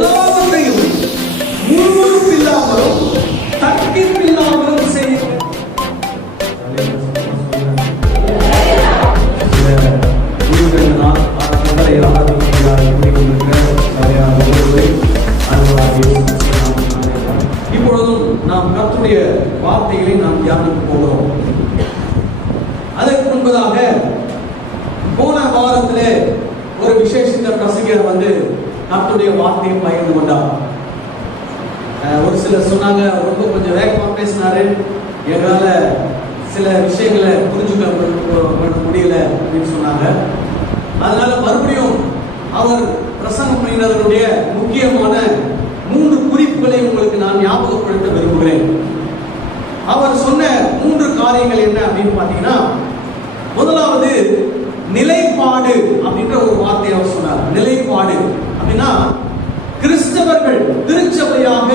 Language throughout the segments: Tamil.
எல்லாவற்றையும் முழுமுழுப்பில்லாமலும் தட்டிப்பில்லாமலும் செய்யும். இப்பொழுதும் நாம் கர்த்தருடைய வார்த்தைகளை நாம் தியானிக்க போகிறோம். அதற்கு முன்பதாக போன வாரத்திலே ஒரு விசேஷித்த பிரசங்கர் கர்த்தருடைய வார்த்தையை பகிர்ந்து கொண்டார். ஒரு சிலர் சொன்னாங்க, ரொம்ப கொஞ்சம் வேகமா பேசினாரு, எங்களால சில விஷயங்களை புரிஞ்சுக்க முடியல அப்படின்னு சொன்னாங்க. அதனால மறுபடியும் அவர் பிரசங்கம் பண்ணினதனுடைய முக்கியமான 3 குறிப்புகளை உங்களுக்கு நான் ஞாபகப்படுத்த விரும்புகிறேன். அவர் சொன்ன 3 காரியங்கள் என்ன அப்படின்னு பாத்தீங்கன்னா, முதலாவது நிலைப்பாடு அப்படின்ற ஒரு வார்த்தையை அவர் சொன்னார். நிலைப்பாடு அப்படின்னா, கிறிஸ்தவர்கள் திருச்சபையாக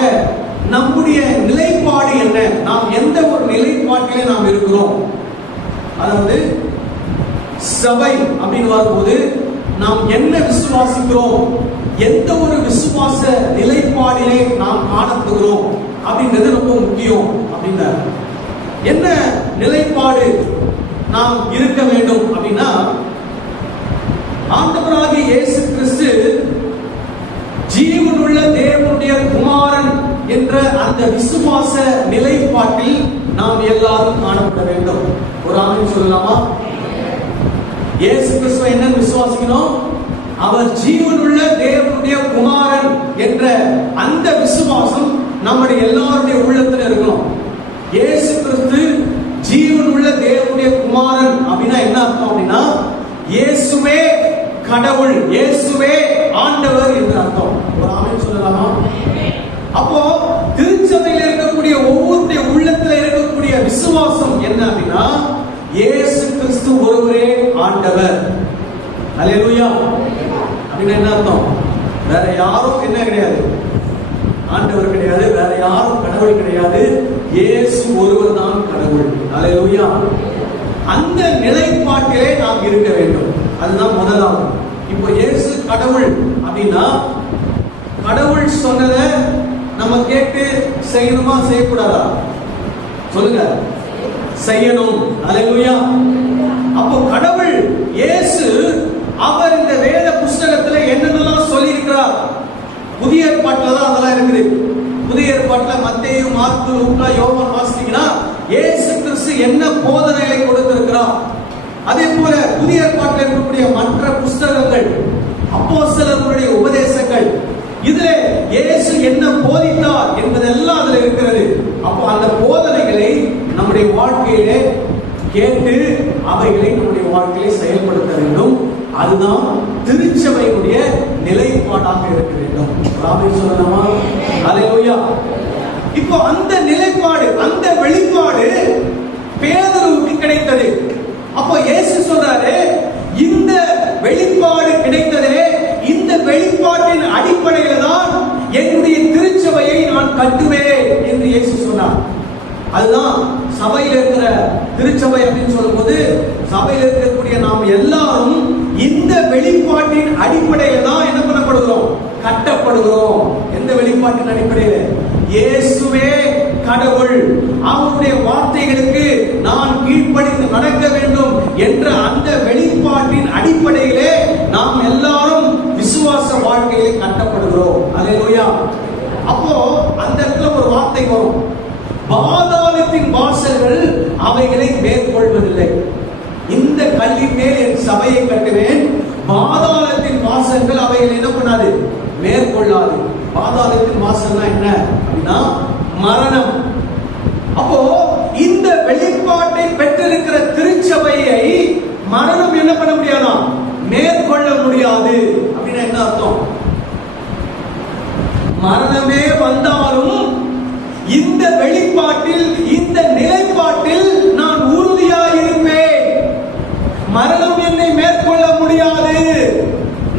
நம்முடைய நிலைப்பாடு என்ன, நாம் எந்த ஒரு நிலைப்பாட்டிலே நாம் இருக்கிறோம். அதாவது சபை அப்படின்னு வரும்போது நாம் என்ன விசுவாசிக்கிறோம், எந்த ஒரு விசுவாச நிலைப்பாடிலே நாம் காணப்படுகிறோம் அப்படின்றது ரொம்ப முக்கியம் அப்படின்னார். என்ன நிலைப்பாடு நாம் இருக்க வேண்டும் அப்படின்னா, ஆண்டவராகிய இயேசு கிறிஸ்து ஜீவனுள்ள தேவனுடைய குமாரன் என்ற அந்த விசுவாச நிலைப்பாட்டில் நாம் எல்லாரும் காணப்பட வேண்டும். ஒரு ஆமென் சொல்லலாமா? இயேசு கிறிஸ்துவை என்ன விசுவாசிக்கணும்? அவர் ஜீவனுள்ள தேவனுடைய குமாரன் என்ற அந்த விசுவாசம் நம்முடைய எல்லாருடைய உள்ளத்தில் இருக்கணும். இயேசு கிறிஸ்து ஜீவனுள்ள தேவனுடைய குமாரன் அப்படின்னா என்ன அர்த்தம் அப்படின்னா, இயேசுவே கடவுள், இயேசுவே ஆண்டவர் என்று அர்த்தம். ஒரு ஆமென் சொல்லலாமா? அப்போ திருச்சபையில் இருக்கக்கூடிய ஒவ்வொருடைய உள்ளத்தில் இருக்கக்கூடிய விசுவாசம் என்ன அப்படின்னா, இயேசு கிறிஸ்து ஒருவரே ஆண்டவர். அல்லேலூயா. அப்படின்னா என்ன அர்த்தம்? வேற யாரும் என்ன கிடையாது, ஆண்டவர் கிடையாது, வேற யாரும் கடவுள் கிடையாது, இயேசு ஒருவர் தான் கடவுள். அல்லேலூயா. அந்த நிலைப்பாட்டிலே நாம் இருக்க வேண்டும். அதுதான் முதலாவது. இப்போ இயேசு கடவுள் அப்படின்னா, கடவுள் சொன்னதை நம்ம கேட்டு செய்யணுமா செய்யக்கூடாதா? சொல்லுங்க. செய்யணும். அல்லேலூயா. அப்போ கடவுள் இயேசு அவர் இந்த வேத புஸ்தகத்துல என்னென்னலாம் சொல்லி இருக்கிறார், புதிய ஏற்பாட்டுல தான் அதெல்லாம் இருக்குது. புதிய ஏற்பாட்டுல மத்தேயு, மார்க்கு, லூக்கா, யோவான் வாசித்தீங்கன்னா இயேசு கிறிஸ்து என்ன போதனைகளை கொடுத்திருக்கிறார். அதே போல புதிய ஏற்பாட்டில் இருக்கக்கூடிய மற்ற புஸ்தகங்கள், அப்போஸ்தலர்களுடைய உபதேசங்கள், இதுல இயேசு என்ன போதித்தார் என்பதெல்லாம் அதுல இருக்கிறது. அப்போ அந்த போதனைகளை நம்முடைய வாழ்க்கையிலே கேட்டு அவைகளை நம்முடைய வாழ்க்கையிலே செயல்படுத்த வேண்டும். அதுதான் திருச்சபையினுடைய நிலைப்பாடாக இருக்க வேண்டும். ஆமென் சொல்லலாமா? அல்லேலூயா. இப்போ அந்த நிலைப்பாடு, அந்த வெளிப்பாடு பேதுருவுக்கு கிடைத்தது. அப்போ இயேசு சொல்றாரு, இந்த வெளிப்பாடு கிடைத்ததே, இந்த வெளிப்பாட்டின் அடிப்படையில் தான் என்னுடைய திருச்சபையை நான் கட்டுவேன் என்று இயேசு சொன்னார். அதுதான் சபையில் இருக்கிற திருச்சபை அப்படின்னு சொல்லும்போது, சபையில் இருக்கக்கூடிய நாம் எல்லாரும் இந்த வெளிப்பாட்டின் அடிப்படையில் தான் என்ன பண்ணப்படுகிறோம், கட்டப்படுகிறோம். எந்த வெளிப்பாட்டின் அடிப்படையில்? இயேசுவே கடவுள், அவருடைய வார்த்தைகளுக்கு நான் கீழ்ப்படிந்து நடக்க வேண்டும் என்ற அந்த வெளிப்பாட்டின் அடிப்படையிலே நாம் எல்லாரும் விசுவாச வாழ்க்கையை கட்டப்படுகிறோம். அல்லேலூயா. அப்போ அந்த இடத்துல ஒரு வார்த்தை வரும், பாதாளத்தின் வாசல்கள் அவைகளை மேற்கொள்வதில்லை. இந்த கல்லின் மேல் என் சபையை கட்டுவேன், பாதாளத்தின் வாசல்கள் அவைகளை என்ன பண்ணாது, மேற்கொள்ளாது. பாதாளத்தின் வாசல்னா என்ன அப்படின்னா மரணம். அப்போ இந்த வெளிப்பாட்டை பெற்றிருக்கிற திருச்சபையை மரணம் என்ன பண்ண முடியாதாம், மேற்கொள்ள முடியாது. அப்படின்னா என்ன அர்த்தம்? மரணமே வந்தாலும் இந்த வெளிப்பாட்டில், இந்த நிலைப்பாட்டில் நான் உறுதியாக இருப்பேன். மரணம் என்னை மேற்கொள்ள முடியாது.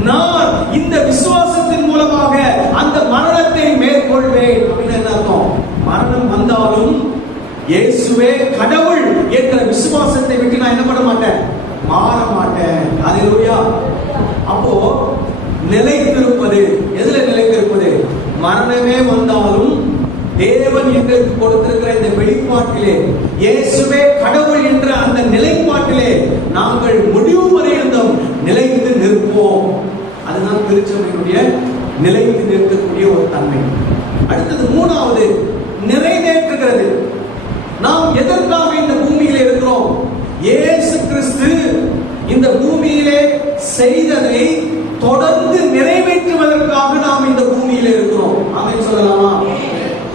நான் இந்த விசுவாசத்தின் மூலமாக அந்த மரணத்தை மேற்கொள்வேன். அப்படின்னு என்ன அர்த்தம்? மரணம் வந்தாலும் இயேசுவே கடவுள் என்ற விசுவாசத்தை விட்டு நான் என்ன பண்ண மாட்டேன், மாற மாட்டேன். அல்லேலூயா. அப்போ நிலைத்திருப்பது, எதுல நிலைத்திருப்பது? மரணமே வந்தாலும் தேவன் எங்களுக்கு கொடுத்திருக்கிற இந்த வெளிப்பாட்டிலே, இயேசுவே கடவுள் என்ற அந்த நிலைப்பாட்டிலே நாங்கள் முடிவு வரையிலும் நிலைத்து நிற்போம். அதுதான் திருச்சபையினுடைய நிலைத்து நிற்கக்கூடிய ஒரு தன்மை. அடுத்தது மூணாவது, நிறைவேற்றுகிறது. நாம் எதற்காக இந்த பூமியிலே இருக்கிறோம்? இயேசு கிறிஸ்து இந்த பூமியிலே செய்ததை தொடர்ந்து நிறைவேற்றுவதற்காக நாம் இந்த பூமியிலே இருக்கிறோம். ஆமென் சொல்லலாமா?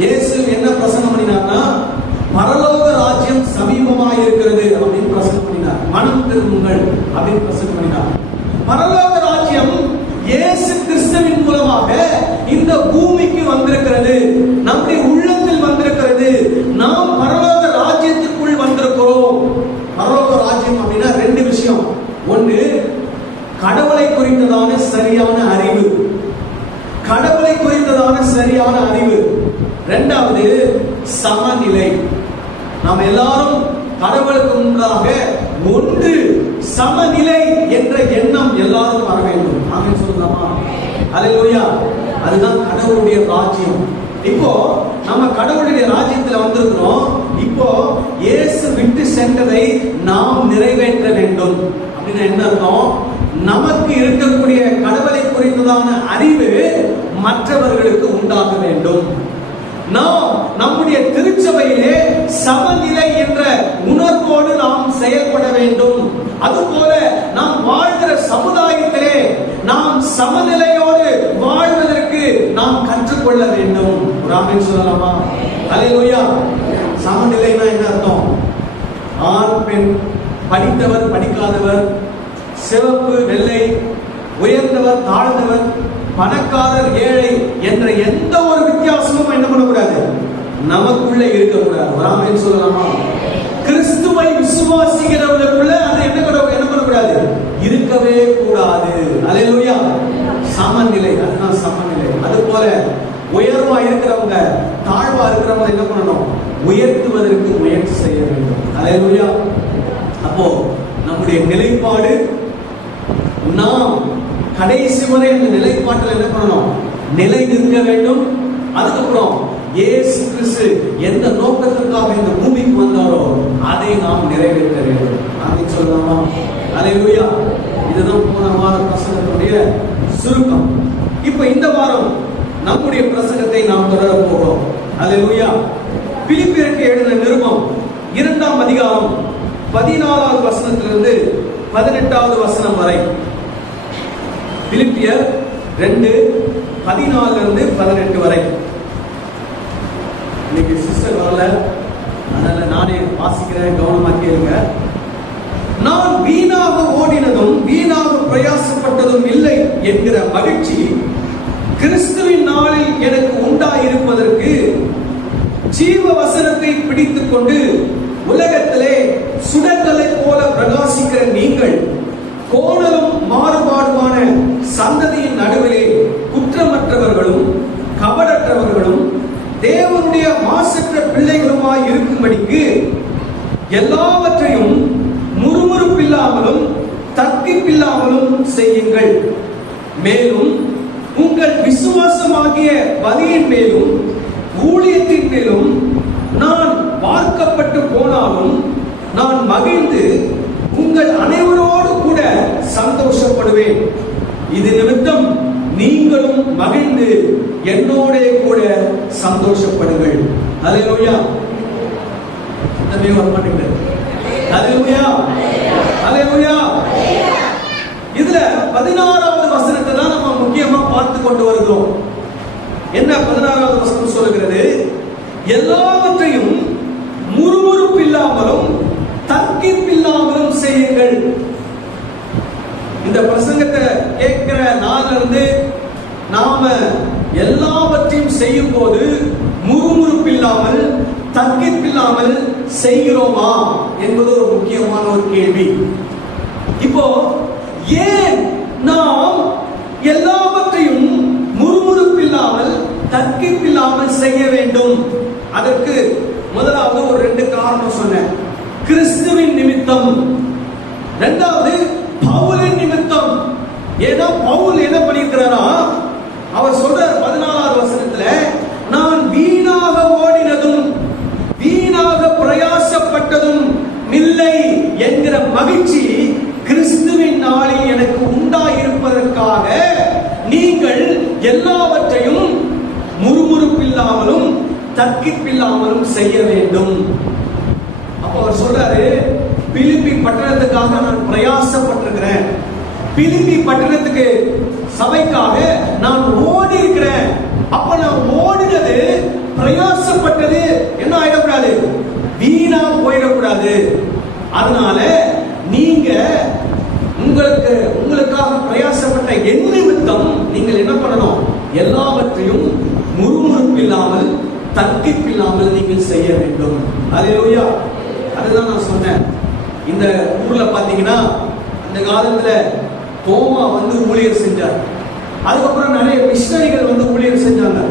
இயேசு என்ன பிரசங்கம் பண்ணினார்னா, பரலோக ராஜ்யம் சமீபமாக இருக்கிறது அப்படின்னு பிரசங்கம் பண்ணினார். மனம் திரும்புங்கள் அப்படின்னு பிரசங்கம் பண்ணினார். பரலோக ராஜ்யம் இயேசு கிறிஸ்துவின் மூலமாக இந்த பூமிக்கு வந்திருக்கிறது, நம்முடைய உள்ளத்தில் வந்திருக்கிறது. நாம் பரலோக ராஜ்யத்திற்குள் வந்திருக்கிறோம். பரலோக ராஜ்யம் அப்படின்னா ரெண்டு விஷயம். ஒன்று, கடவுளை குறித்ததான சரியான அறிவு. கடவுளை குறித்ததான சரியான அறிவு. இரண்டாவது, சமநிலை. நாம் எல்லாரும் கடவுளுக்கு முன்பாக ஒன்று சமநிலை என்ற எண்ணம் எல்லாரும் வர வேண்டும். ஆமென் சொல்லலாமா? அல்லேலூயா. அதுதான் கடவுளுடைய ராஜ்யம். இப்போ நம்ம கடவுளுடைய ராஜ்யத்துல வந்திருக்கிறோம். இப்போ இயேசு விட்டு சென்றதை நாம் நிறைவேற்ற வேண்டும். அப்படின்னா என்ன அர்த்தம்? நமக்கு இருக்கக்கூடிய கடவுளை குறித்ததான அறிவு மற்றவர்களுக்கு உண்டாக வேண்டும். நாம் நம்முடைய திருச்சபையிலே சமநிலை என்ற உணர்வோடு நாம் செயல்பட வேண்டும். அதுபோல நாம் வாழ்கிற சமுதாயத்திலே நாம் சமநிலையோடு வாழ்வதற்கு நாம் கற்றுக்கொள்ள வேண்டும். ஆமென் சொல்லலாமா? அல்லேலூயா. சமநிலைனா என்ன அர்த்தம்? ஆண் பெண், படித்தவர் படிக்காதவர், சிவப்பு வெள்ளை, உயர்ந்தவர் தாழ்ந்தவர், பணக்காரர் ஏழை என்ற எந்த ஒரு வித்தியாசமும் என்ன பண்ணக்கூடாது, நமக்குள்ள இருக்கக்கூடாது. ஆமென் சொல்லலாமா? கிறிஸ்துவை விசுவாசிக்கிறவர்களுக்குள்ள அது என்ன பண்ணக்கூடாது, இருக்கவே கூடாது. அல்லேலூயா. சமநிலை, அதுதான் சமநிலை. அது போல உயர்வா இருக்கிறவங்க தாழ்வா இருக்கிறவங்க என்ன பண்ணணும்? உயர்த்துவதற்கு முயற்சி செய்ய வேண்டும். அல்லேலூயா. அப்போ நம்முடைய நிலைப்பாடு, நாம் கடைசி வரை அந்த நிலைப்பாட்டில் என்ன பண்ணணும்? நிலை நிற்க வேண்டும். அதுக்கப்புறம் இயேசு கிறிஸ்து எந்த நோக்கத்திற்காக இந்த பூமிக்கு வந்தாரோ அதை நாம் நிறைவேற்ற வேண்டும். ஆமென் சொல்லலாமா? அல்லேலூயா. இதுதான் போன வார பிரசங்கத்துடைய சுருக்கம். இப்ப இந்த வாரம் நம்முடைய பிரசங்கத்தை நாம் தொடர போகிறோம். அல்லேலூயா. பிலிப்பியருக்கு எழுதின நிருபம் 2ஆம் அதிகாரம் 14வது வசனத்திலிருந்து 18வது வசனம் வரை. பிலிப்பியர் 2:14 18 வரை. இன்னைக்கு சிஸ்டர் வரல, அதனால நானே வாசிக்கிறேன், கவனமா கேளுங்க. நான் வீணாக ஓடினதும் வீணாக பிரயாசப்பட்டதும் இல்லை என்கிற மகிழ்ச்சி கிறிஸ்துவின் நாளில் எனக்கு உண்டாயிருப்பதற்கு ஜீவ வசனத்தை பிடித்துக் கொண்டு உலகத்திலே சுடர்களை போல பிரகாசிக்கிற நீங்கள் கோணலும் மாறுபாடுமான சந்ததியின் நடுவிலே குற்றமற்றவர்களும் கபடற்றவர்களும் தேவனுடைய மாசற்ற பிள்ளைகளுமாய் இருக்கும்படிக்கு எல்லாவற்றையும் முறுமுறுப்பில்லாமலும் தர்க்கிப்பில்லாமலும் செய்யுங்கள். மேலும் உங்கள் விசுவாசமாகிய பலியின் மேலும் ஊழியத்தின் மேலும் நான் பார்க்கப்பட்டு போனாலும் நான் மகிழ்ந்து உங்கள் அனைவரோடு கூட சந்தோஷப்படுவேன். இது நிமித்தம் நீங்களும் மகிழ்ந்து என்னோட கூட சந்தோஷப்படுங்கள். அல்லேலூயா. அல்லேலூயா. அல்லேலூயா. இதுல 16வது வசனத்தை தான் நம்ம முக்கியமா பார்த்து கொண்டு வருகிறோம். என்ன 16வது வசனம் சொல்லுகிறது? எல்லாவற்றையும் முறுமுறுப்பில்லாமலும் தர்க்கிப்பில்லாமலும் செய்யுங்கள். இந்த பிரசங்கத்தை கேட்கிற நாள்ல இருந்து நாம எல்லாவற்றையும் செய்யும் போது முறுமுறுப்பில்லாமல் தர்க்கிப்பில்லாமல் செய்கிறோமா என்பது ஒரு முக்கியமான ஒரு கேள்வி. இப்போ ஏன் நாம் எல்லாவற்றையும் முறுமுறுப்பில்லாமல் தர்க்கிப்பில்லாமல் செய்ய வேண்டும்? அதற்கு முதலாவது ஒரு 2 காரணம் சொன்னேன். கிறிஸ்துவின் நிமித்தம், இரண்டாவது பவுலின் நிமித்தம். ஏன்னா பவுல் என்ன பண்ணியிருக்கிறாரா, அவர் சொல்றார் 14வது வசனத்துல, என்பதற்காக நீங்கள் எல்லாவற்றையும் முறுமுறுப்பில்லாமலும் தர்க்கிப்பில்லாமலும் செய்ய வேண்டும். அப்ப அவர் சொல்றாரு, பிலிப்பி பட்டணத்துக்காக நான் பிரயாசப்பட்டிருக்கிறேன், பிலிப்பி பட்டணத்துக்கு சபைக்காக நான் ஓடி இருக்கிறேன். அப்ப நான் ஓடினது, பிரயாசப்பட்டது என்ன ஆயிடக்கூடாது, வீணா போயிடக்கூடாது. அதனால நீங்க உங்களுக்காக பிரயாசப்பட்ட என் நிமித்தம் நீங்கள் என்ன பண்ணணும், எல்லாவற்றையும் முறுமுறுப்பில்லாமல் தர்க்கிப்பில்லாமல் நீங்கள் செய்ய வேண்டும். அல்லேலூயா. அதுதான் நான் சொன்னேன். இந்த ஊர்ல பாத்தீங்கன்னா அந்த காலத்துல தோமா வந்து ஊழியர் செஞ்சார். அதுக்கப்புறம் நிறைய மிஷனரிகள் வந்து ஊழியர் செஞ்சாங்க.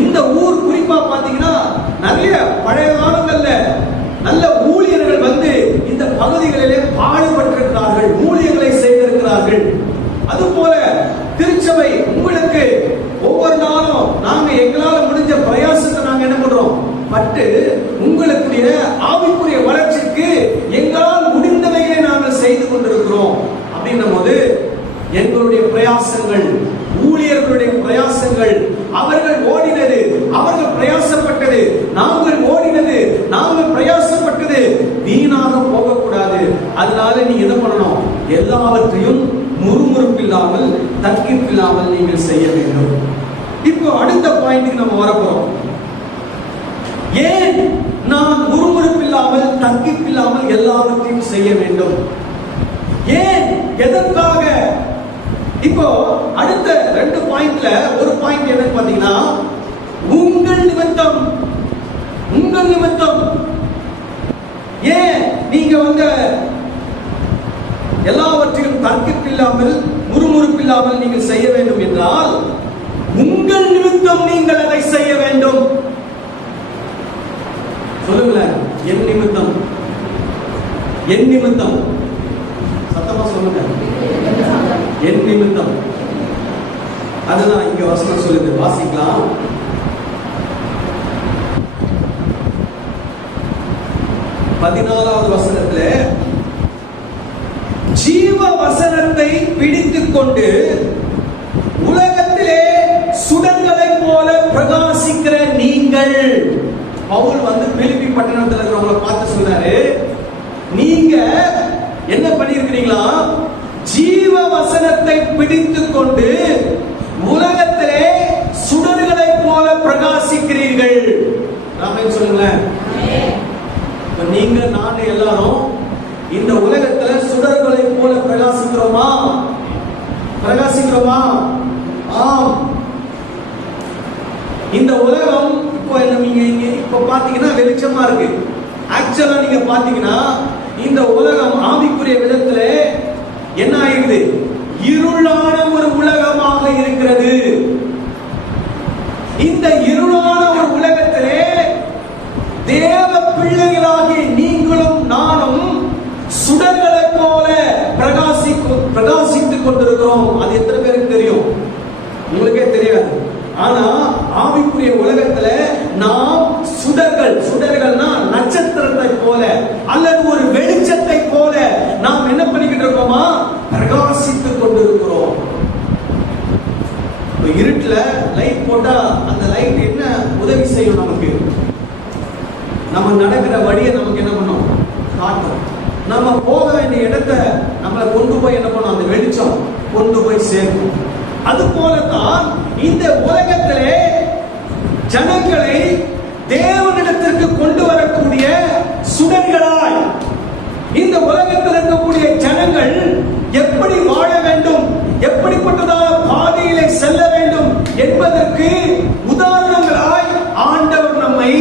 இந்த ஊர் குறிப்பா பாத்தீங்கன்னா நிறைய பழைய காலங்கள்ல நல்ல ஊழியர்கள் வந்து இந்த பகுதிகளிலே பாடுபட்டிருக்கிறார்கள், ஊழியர்களை செய்திருக்கிறார்கள். அதுபோல திருச்சபை உங்களுக்கு ஒவ்வொரு நாளும் நாங்க எங்களால முடிஞ்ச பிரயாசத்தை நாங்க என்ன பண்றோம், பட்டு உங்களுடைய ஆவிக்குரிய வளர்ச்சிக்கு எங்களால் முடிந்தவைகளை நாங்கள் செய்து கொண்டிருக்கிறோம். அப்படின்னும் போது எங்களுடைய பிரயாசங்கள், ஊழியர்களுடைய பிரயாசங்கள், அவர்கள் ஓடினது, அவர்கள் பிரயாசப்பட்டது, நாங்கள் ஓடினது, நாங்கள் பிரயாசப்பட்டது வீணாக போகக்கூடாது. அதனால நீங்க என்ன பண்ணணும், எல்லாவற்றையும் முறுமுறுப்பில்லாமல் தர்க்கிப்பில்லாமல் நீங்கள் செய்ய வேண்டும். இப்போ அடுத்த பாயிண்ட்க்கு நம்ம வரப்போறோம். ஏன் நான் முறுமுறுப்பில்லாமல் தர்க்கிப்பில்லாமல் எல்லாவற்றையும் செய்ய வேண்டும்? ஏன், எதற்காக? இப்போ அடுத்த 2 பாயிண்ட்ல ஒரு பாயிண்ட் என்னன்னு பாத்தீங்கன்னா, உங்கள் நிமித்தம். உங்கள் நிமித்தம் ஏன் நீங்க வந்து எல்லாவற்றையும் தர்க்கிப்பில்லாமல் முறுமுறுப்பில்லாமல் நீங்கள் செய்ய வேண்டும் என்றால், உங்கள் நிமித்தம் நீங்கள் அதை செய்ய வேண்டும். சொல்லுங்களேன், என் நிமித்தம். என் நிமித்தம், சத்தமா சொல்லுங்க, என் நிமித்தம். அதுதான் இங்க வசனம் சொல்லுது, வாசிக்கலாம். பதினாலாவது வசனத்துல, ஜீவ வசனத்தை பிடித்துக் கொண்டு உலகத்திலே சுடர்களை போல பிரகாசிக்கிற நீங்கள். பவுல் வந்து பிலிப்பி பட்டணத்தில் இருக்கிறவங்களை பார்த்து சொல்றாரு, நீங்க என்ன பண்ணிருக்கிறீங்களா, ஜீவ வசனத்தை பிடித்துக் கொண்டு உலகத்திலே சுடர்களை போல பிரகாசிக்கிறீர்கள். ஆமென் சொல்லுங்களேன். நீங்க நான் எல்லாரும் இந்த உலகத்துல சுடர்களை போல பிரகாசிக்கிறோமா? பிரகாசிக்கிறோமா? ஆம். இந்த உலகம் இப்போ நீங்க இப்ப பாத்தீங்கன்னா வெளிச்சமா இருக்கு. ஆக்சுவலா நீங்க பாத்தீங்கன்னா இந்த உலகம் ஆவிக்குரிய விதத்துல என்ன ஆயிடுது, இருளான ஒரு உலகமாக இருக்கிறது. இந்த இருளான ஒரு உலகத்திலே தேவ பிள்ளைகளாகிய நீங்களும் நானும் சுடர்களை போல பிரகாசித்துக் கொண்டிருக்கிறோம். அது எத்தனை பேருக்கு தெரியும்? உங்களுக்கே தெரியாது. ஆனா ஆவிக்குரிய உலகத்துல நாம் சுடர்கள்னா நட்சத்திரத்தை போல அல்லது ஒரு வெளிச்சத்தை போல நாம் என்ன பண்ணிக்கிட்டு இருக்கோமா, பிரகாசித்துக் கொண்டிருக்கிறோம். இருட்டுல லைட் போட்டா அந்த லைட் என்ன உதவி செய்யும் நமக்கு? நம்ம நடக்கிற வழியை நமக்கு என்ன பண்ணும், காட்டும். நம்ம போக வேண்டிய இடத்தை நம்மளை கொண்டு போய் என்ன பண்ணும், அந்த வெளிச்சம் கொண்டு போய் சேர்க்கும். அது போலதான் இந்த உலகத்திலே ஜனங்களை தேவனிடத்திற்கு கொண்டு வரக்கூடிய சுடர்களாய் இந்த உலகத்தில் இருக்கக்கூடிய ஜனங்கள் எப்படி வாழ வேண்டும், எப்படிப்பட்டதான பாதையிலே செல்ல வேண்டும் என்பதற்கு உதாரணங்களாய் ஆண்டவர் நம்மை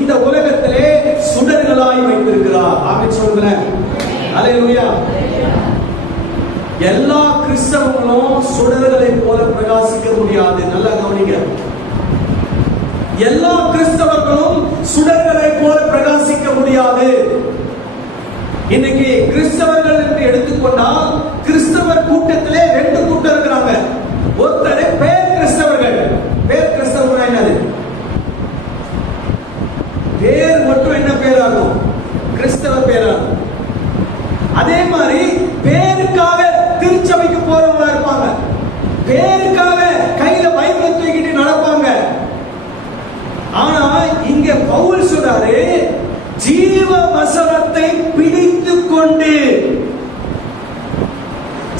இந்த உலகத்திலே சுடர்களாய் வைத்திருக்கிறார். ஆமென் சொல்லுங்களேன். அல்லேலூயா. எல்லா கிறிஸ்தவங்களும் சுடர்களை போல பிரகாசிக்க முடியாது. நல்லா கவனிங்க. எல்லா கிறிஸ்தவர்களும் சுடர்களை போல பிரகாசிக்க முடியாது. இன்னைக்கு கிறிஸ்தவர்கள் என்று எடுத்துக்கொண்டால் கிறிஸ்தவர் கூட்டத்திலே 2 கூட்டம் இருக்கிறாங்க. ஒருத்தர் பேர் கிறிஸ்தவர்கள். பேர் கிறிஸ்தவர்கள் என்னது? பேர் மட்டும் என்ன பேராகும்? கிறிஸ்தவ பேராகும். அதே மாதிரி பேருக்காக திருச்சபைக்கு போறவங்களா இருப்பாங்க. பேருக்காக கையில பைபிளை தூக்கிட்டு நடப்பாங்க. ஆனா இங்க பவுல் சொல்றாரு, ஜீவ வசனத்தை பிடித்துக் கொண்டு,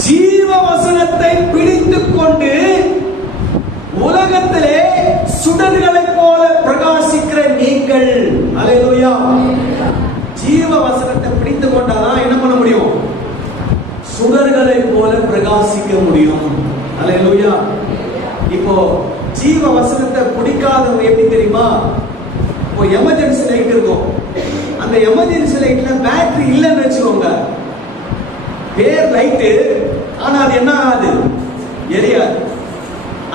ஜீவ வசனத்தை பிடித்துக் கொண்டு உலகத்திலே சுடர்களைப் போல பிரகாசிக்கிற நீங்கள். அல்லேலூயா. ஜீவ வசனத்தை பிடித்துக் கொண்டாதான் என்ன பண்ண முடியும்? சுடர்களைப் போல பிரகாசிக்க முடியும். அல்லேலூயா. இப்போ ஜீவ வசனத்தை பிடிக்காதவங்க எப்படி தெரியுமா? இப்போ எமர்ஜென்சி லைட் இருக்கும். அந்த எமர்ஜென்சி லைட்ல பேட்டரி இல்லைன்னு வச்சுக்கோங்க, பேர் லைட்டு, ஆனா அது என்ன ஆகாது? எரியாது.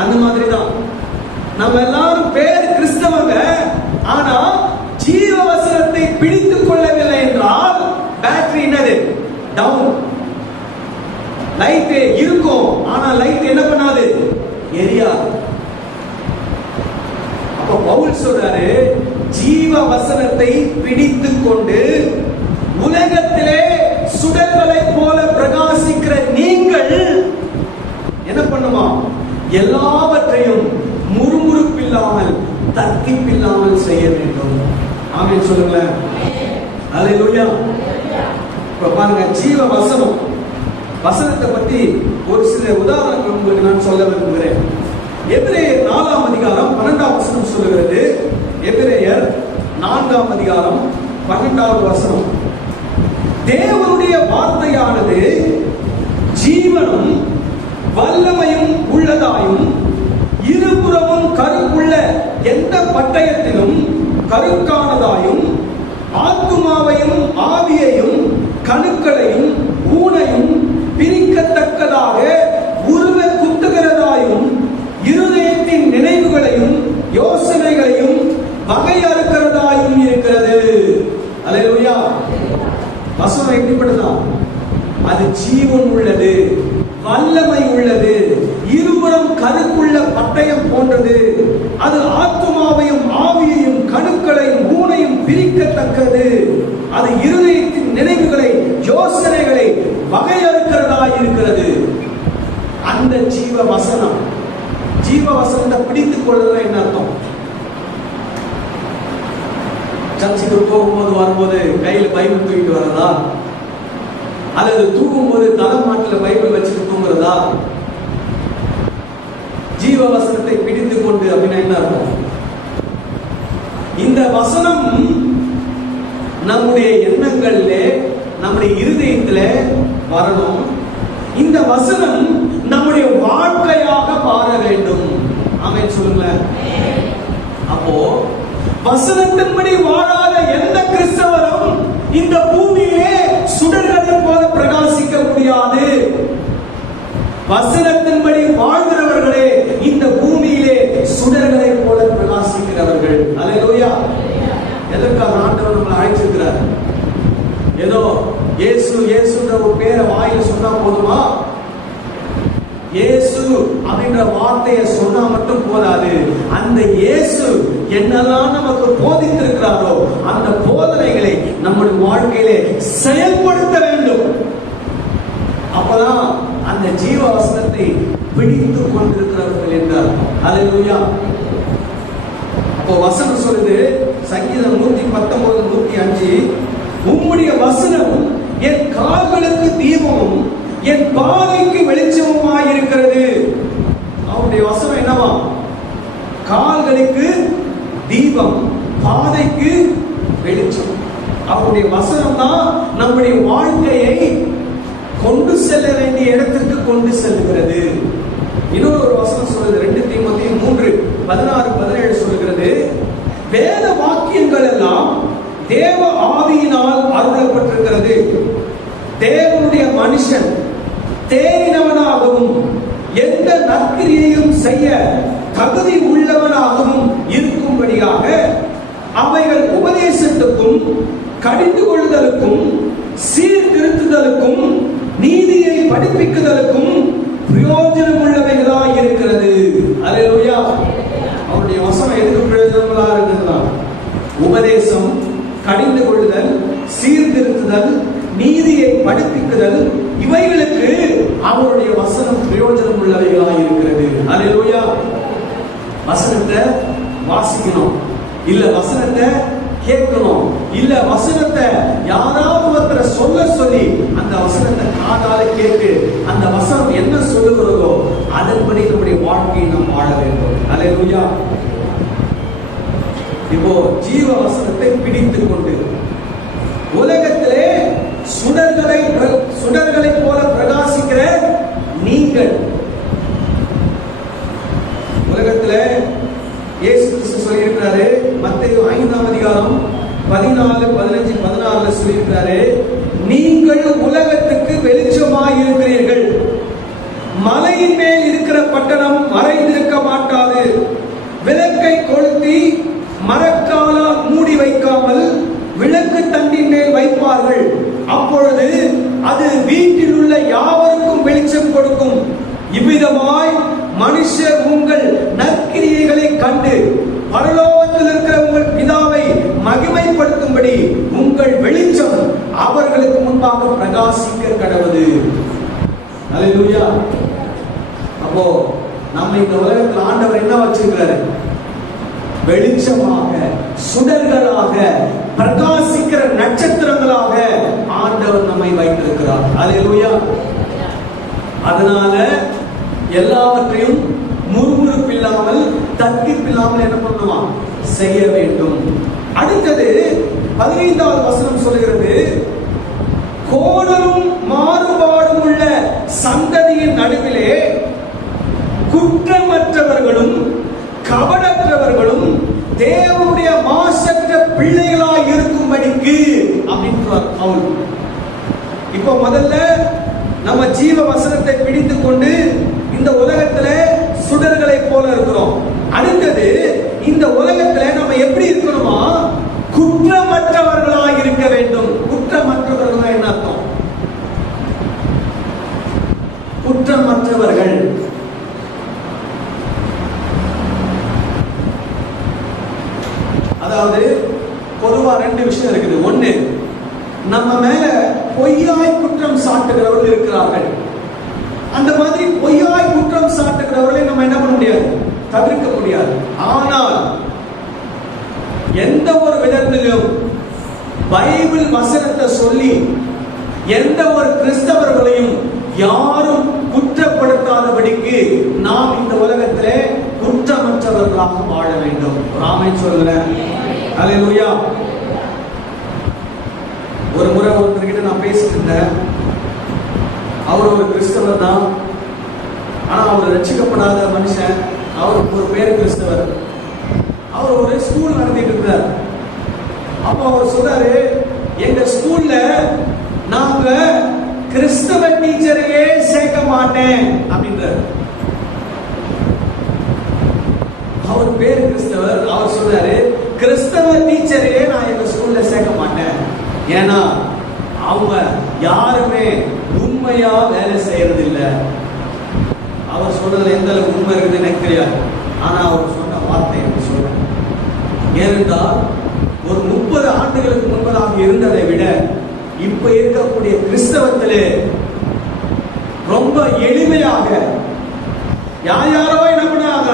அந்த மாதிரி தான் நம்ம எல்லாரும் பேர் கிறிஸ்தவங்க, ஆனா ஜீவ வசனத்தை பிடித்துக் கொள்ளவில்லை என்றால் பேட்டரி என்னது? டவுன். லைட் இருக்கும், ஆனா லைட் என்ன பண்ணாது? எரியாது. அப்ப பவுல் சொல்றாரு, ஜீவ வசனத்தை பிடித்துக் கொண்டு உலகத்திலே சுடர்களைப் போல பிரகாசிக்கிற நீங்கள் என்ன பண்ணுமா? எல்லாவற்றையும் முறுமுறுப்பில்லாமல் தர்க்கிப்பில்லாமல் செய்ய வேண்டும். ஆமென் சொல்லுங்களேன். அல்லேலூயா. இப்ப பாருங்க, ஜீவ வசனம், வசனத்தை பத்தி ஒரு சில உதாரணங்கள் உங்களுக்கு நான் சொல்ல விரும்புகிறேன். எபிரேயர் 4ஆம் அதிகாரம் 12ஆம் வசனம் சொல்லுகிறது. எபிரேயர் 4ஆம் அதிகாரம் 12வது வசனம், தேவனுடைய வார்த்தையானது ஜீவனும் வல்லமையும் உள்ளதாயும் இருபுறமும் கருக்குள்ள எந்த பட்டயத்திலும் கருக்கானதாயும் ஆத்துமாவையும் ஆவியையும் கணுக்களையும் ஊனையும் பிரிக்கத்தக்கதாக உருவ குத்துகிறதாயும் இருதயத்தின் நினைவுகளையும் யோசனைகளையும் வகையறுக்கிறதாயும் இருக்கிறது. அல்லேலூயா. வசனம் எப்படிப்பட்டதான்? அது ஜீவன் உள்ளது, வல்லமை உள்ளது, இருபுறம் கருக்குள்ள பட்டயம் போன்றது. அது ஆத்துமாவையும் ஆவியையும் கணுக்களையும் ஊனையும் பிரிக்கத்தக்கது. அது இருதயத்தின் நினைவுகளை யோசனைகளை வகையறுக்கிறதாய் இருக்கிறது. அந்த ஜீவ வசனம், ஜீவ வசனத்தை பிடித்துக் கொள்ளுதல் என்ன அர்த்தம்? சர்ச்சுக்கு போகும்போது வரும்போது கையில பைபிள் தூக்கிட்டு வரதா, அல்லது தூங்கும் போது தலைமாட்டில் பைபிள் வச்சுட்டு தூங்குறதா? ஜீவ வசனத்தை பிடித்துக் கொண்டு அப்படின்னா என்ன அர்த்தம்? இந்த வசனம் நம்முடைய எண்ணங்களிலே, நம்முடைய இருதயத்திலே வரணும். இந்த வசனம் நம்முடைய வாழ்க்கையாக மாற வேண்டும். ஆமென் சொல்லுங்களேன். அப்போ வசனத்தின்படி வாழாத எந்த கிறிஸ்தவரும் இந்த பூமியிலே சுடர்களை போல பிரகாசிக்க முடியாது. வசனத்தின்படி வாழ்கிறவர்களே இந்த பூமியிலே சுடர்களை போல பிரகாசிக்கிறவர்கள். அல்லேலூயா. எதற்காக ஆண்டவர் நம்மளை அழைச்சிருக்கிறார்? ஏதோ இயேசு இயேசுன்ற ஒரு பேரை வாயில சொன்னா போதுமா? இயேசு அப்படின்ற வார்த்தையை சொன்னா மட்டும் போதாது. அந்த இயேசு என்னெல்லாம் நமக்கு போதித்திருக்கிறாரோ அந்த போதனைகளை நம்முடைய வாழ்க்கையிலே செயல்படுத்த வேண்டும். அப்பதான் அந்த ஜீவ வசனத்தை பிடித்துக் கொண்டிருக்கிறவர்கள் என்றார். அல்லேலூயா. அப்போ வசனம் சொல்லுது, சங்கீதம் 119 105, உம்முடைய வசனம் என் கால்களுக்கு தீபமும் என் பாதைக்கு வெளிச்சமுமாய் இருக்கிறது. அவருடைய வசனம் என்னவா? கால்களுக்கு தீபம், பாதைக்கு வெளிச்சம். அவருடைய வசனம் தான் நம்முடைய வாழ்க்கையை கொண்டு செல்ல வேண்டிய இடத்திற்கு கொண்டு செல்கிறது. இன்னொரு ஒரு வசனம் சொல்றது, 2 தீமோத்தேயு 3:16-17 சொல்கிறது, வேத வாக்கியங்கள் எல்லாம் தேவ ஆவியினால் அருளப்பட்டிருக்கிறது. தேவனுடைய மனுஷன் தேறினவனாகவும் எந்த நற்கிரியையும் செய்ய தகுதி உள்ளவனாகவும் இருக்கும்படியாக அவைகள் உபதேசத்துக்கும் கடிந்து கொள்ளுதலுக்கும் சீர்திருத்துதலுக்கும் நீதியை படிப்பிக்குதலுக்கும் பிரயோஜனம் உள்ளவைகளாய் இருக்கிறது. அல்லேலூயா. அவருடைய வசனம் எதுக்கு பிரயோஜனங்களா இருக்கிறதா? உபதேசம், கடிந்து கொள்ளுதல், சீர்திருத்துதல், நீதியை படிப்பிக்குதல், இவைகளுக்கு அவருடைய வசனம் பிரயோஜனம் உள்ளவைகளாய் இருக்கிறது. அல்லேலூயா. வசனத்தை வாசிக்கணும், இல்ல வசனத்தை கேட்கணும், இல்ல வசனத்தை யாராவது ஒருத்தரை சொல்ல சொல்லி அந்த வசனத்தை காதால கேட்டு அந்த வசனம் என்ன சொல்லுகிறதோ அதன்படி நம்முடைய வாழ்க்கையை நாம் வாழ வேண்டும். அல்லேலூயா. இப்போ ஜீவ வசனத்தை பிடித்துக் கொண்டு உலகத்திலே சுடர்களை போல பிரகாசிக்கிற நீங்கள், உலகத்துல இயேசு கிறிஸ்து சொல்லியிருக்கிறாரு, மத்தேயு 5ஆம் அதிகாரம் 14, 15, 16 சொல்லியிருக்கிறாரு, நீங்கள் உலகத்துக்கு வெளிச்சமாய் இருக்கிறீர்கள். மலையின் மேல் இருக்கிற பட்டணம் மறைந்திருக்க மாட்டாது. விளக்கை கொளுத்தி மரக்காலால் மூடி வைக்காமல் விளக்கு தண்டின் மேல் வைப்பார்கள். அப்பொழுது அது வீட்டில் உள்ள யாவருக்கும் வெளிச்சம் கொடுக்கும். இவ்விதமாய் மனுஷர் உங்கள் நற்கிரியைகளை கண்டு பரலோகத்தில் இருக்கிற உங்கள் பிதாவை மகிமைப்படுத்தும்படி உங்கள் வெளிச்சம் அவர்களுக்கு முன்பாக பிரகாசிக்க கடவுது. அல்லேலூயா. அப்போ நம்ம இந்த உலகத்தில் ஆண்டவர் என்ன வச்சிருக்கிறாரு? வெளிச்சமாக, சுடர்களாக, பிரகாசிக்கிற நட்சத்திரங்களாக ஆண்டவர் நம்மை வைத்திருக்கிறார். அல்லேலூயா. அதனால எல்லாவற்றையும் முறுமுறுப்பில்லாமல் தர்க்கிப்பில்லாமல் என்ன பண்ணுமா? செய்ய வேண்டும். அடுத்தது 15வது வசனம் சொல்கிறது, கோணலும் மாறுபாடும் உள்ள சந்ததியின் நடுவிலே குற்றமற்றவர்களும் கபடற்றவர்களும் தேவனுடைய மாசற்ற பிள்ளைகளாய் இருக்கும்படிக்கு அப்படின்றார் பவுல். இப்போ முதல்ல நம்ம ஜீவ வசனத்தை பிடித்துக் கொண்டு இந்த உலகத்துல சுடர்களை போல இருக்கிறோம். அடுத்தது இந்த உலகத்துல நம்ம எப்படி இருக்கணுமா? குற்றமற்றவர்களாய் இருக்க வேண்டும். குற்றமற்றவர்கள் என்ன அர்த்தம்? குற்றமற்றவர்கள் அதாவது பொதுவா 2 விஷயம் இருக்குது. ஒண்ணு, நம்ம மேல பொய்யாய் குற்றம் சாட்டுகிறவர்கள் இருக்கிறார்கள். அந்த மாதிரி பொய்யாய் குற்றம் சாட்டுகிறவர்களை நம்ம என்ன பண்ண முடியாது? தவிர்க்க முடியாது. ஆனால் எந்த ஒரு விதத்திலும் பைபிள் வசனத்தை சொல்லி எந்த ஒரு கிறிஸ்தவர்களையும் யாரும் குற்றப்படுத்தாதபடிக்கு நாம் இந்த உலகத்திலே குற்றமற்றவர்களாக வாழ வேண்டும். ராமை சொல்றேன். அல்லேலூயா. ஒரு முறை ஒருத்தர்கிட்ட நான் பேசிட்டு இருந்தேன். அவர் ஒரு கிறிஸ்தவர் தான், ஆனா அவர் ரட்சிக்கப்படாத மனுஷன். அவர் ஒரு பேர் கிறிஸ்தவர். அவர் ஒரு ஸ்கூல் நடத்திட்டு இருந்தார். அப்ப அவர் சொல்றாரு, எங்க ஸ்கூல்ல நாங்க கிறிஸ்தவ டீச்சரையே சேர்க்க மாட்டேன் அப்படின்றார். அவர் பேர் கிறிஸ்தவர். அவர் சொல்றாரு, கிறிஸ்தவ டீச்சரையே நான் எங்க ஸ்கூல்ல சேர்க்க மாட்டேன். ஏன்னா அவங்க யாருமே உண்மையா வேலை செய்யறது இல்லை. அவர் சொல்றதுல எந்த அளவுக்கு உண்மை இருக்குதுன்னு எனக்கு தெரியாது. ஆனா அவர் சொன்ன வார்த்தை எனக்கு சொல்றேன். ஏனென்றால் ஒரு 30 ஆண்டுகளுக்கு முன்பதாக இருந்ததை விட இப்ப இருக்கக்கூடிய கிறிஸ்தவத்திலே ரொம்ப எளிமையாக யாரோ என்ன பண்ணாங்க?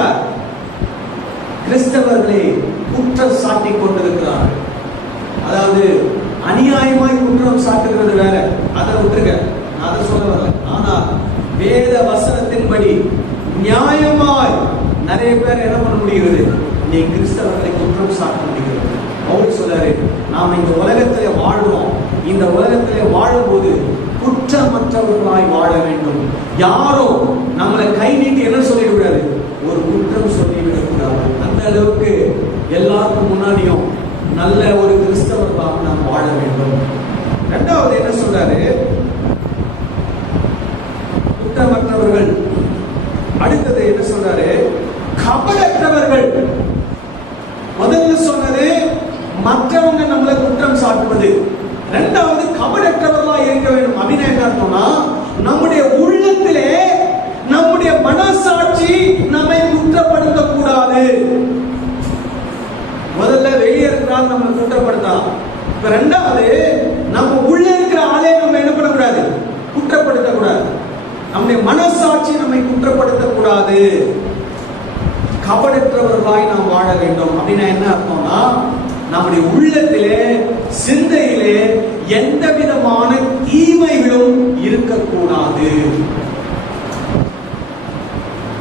கிறிஸ்தவர்களை குற்றம் சாட்டி கொண்டிருக்கிறார்கள். அதாவது அநியாயமாய் குற்றம் சாட்டுகிறது வேற, அதை விட்டுருங்க, நான் அதை சொல்ல வரல. ஆனால் வேத வசனத்தின்படி நியாயமாய் நிறைய பேர் என்ன பண்ண முடிகிறது? நீ கிறிஸ்தவர்களை குற்றம் சாட்ட முடிகிறது. பவுல் சொல்றாரு, நாம் இந்த உலகத்திலே வாழ்றோம். இந்த உலகத்திலே வாழும்போது குற்றமற்றவர்களாய் வாழ வேண்டும். யாரும் நம்மளை கை நீட்டி என்ன சொல்லிவிடாது? ஒரு குற்றம் சொல்லிவிடக்கூடாது. அந்த அளவுக்கு எல்லாருக்கும் முன்னாடியும் நல்ல ஒரு கிறிஸ்தவர்களாக நாம் வாழ வேண்டும். இரண்டாவது என்ன சொல்றாரு? குற்றமற்றவர்கள். அடுத்தது என்ன சொல்றாரு? கபடற்றவர்கள். முதல்ல சொன்னது மற்றவங்க நம்மளை குற்றம் சாட்டுவது. இரண்டாவது கபடற்றவர்களா இருக்க வேண்டும். அப்படின்னு என்ன அர்த்தம்னா, நம்முடைய உள்ளத்திலே நம்முடைய மனசாட்சி நம்மை குற்றப்படுத்த கூடாது. முதல்ல வெளியே இருக்கிறால் நம்ம குற்றப்படுத்தலாம். இப்ப ரெண்டாவது நம்ம உள்ள இருக்கிற ஆளே நம்ம என்ன பண்ணக்கூடாது? குற்றப்படுத்த கூடாது. நம்ம நம்முடைய மனசாட்சி நம்மை குற்றப்படுத்தக்கூடாது. கபடற்றவர்களாய் நாம் வாழ வேண்டும். அப்படின்னா என்ன அர்த்தம்னா, நம்முடைய உள்ளத்திலே சிந்தையிலே எந்த விதமான தீமைகளும் இருக்கக்கூடாது.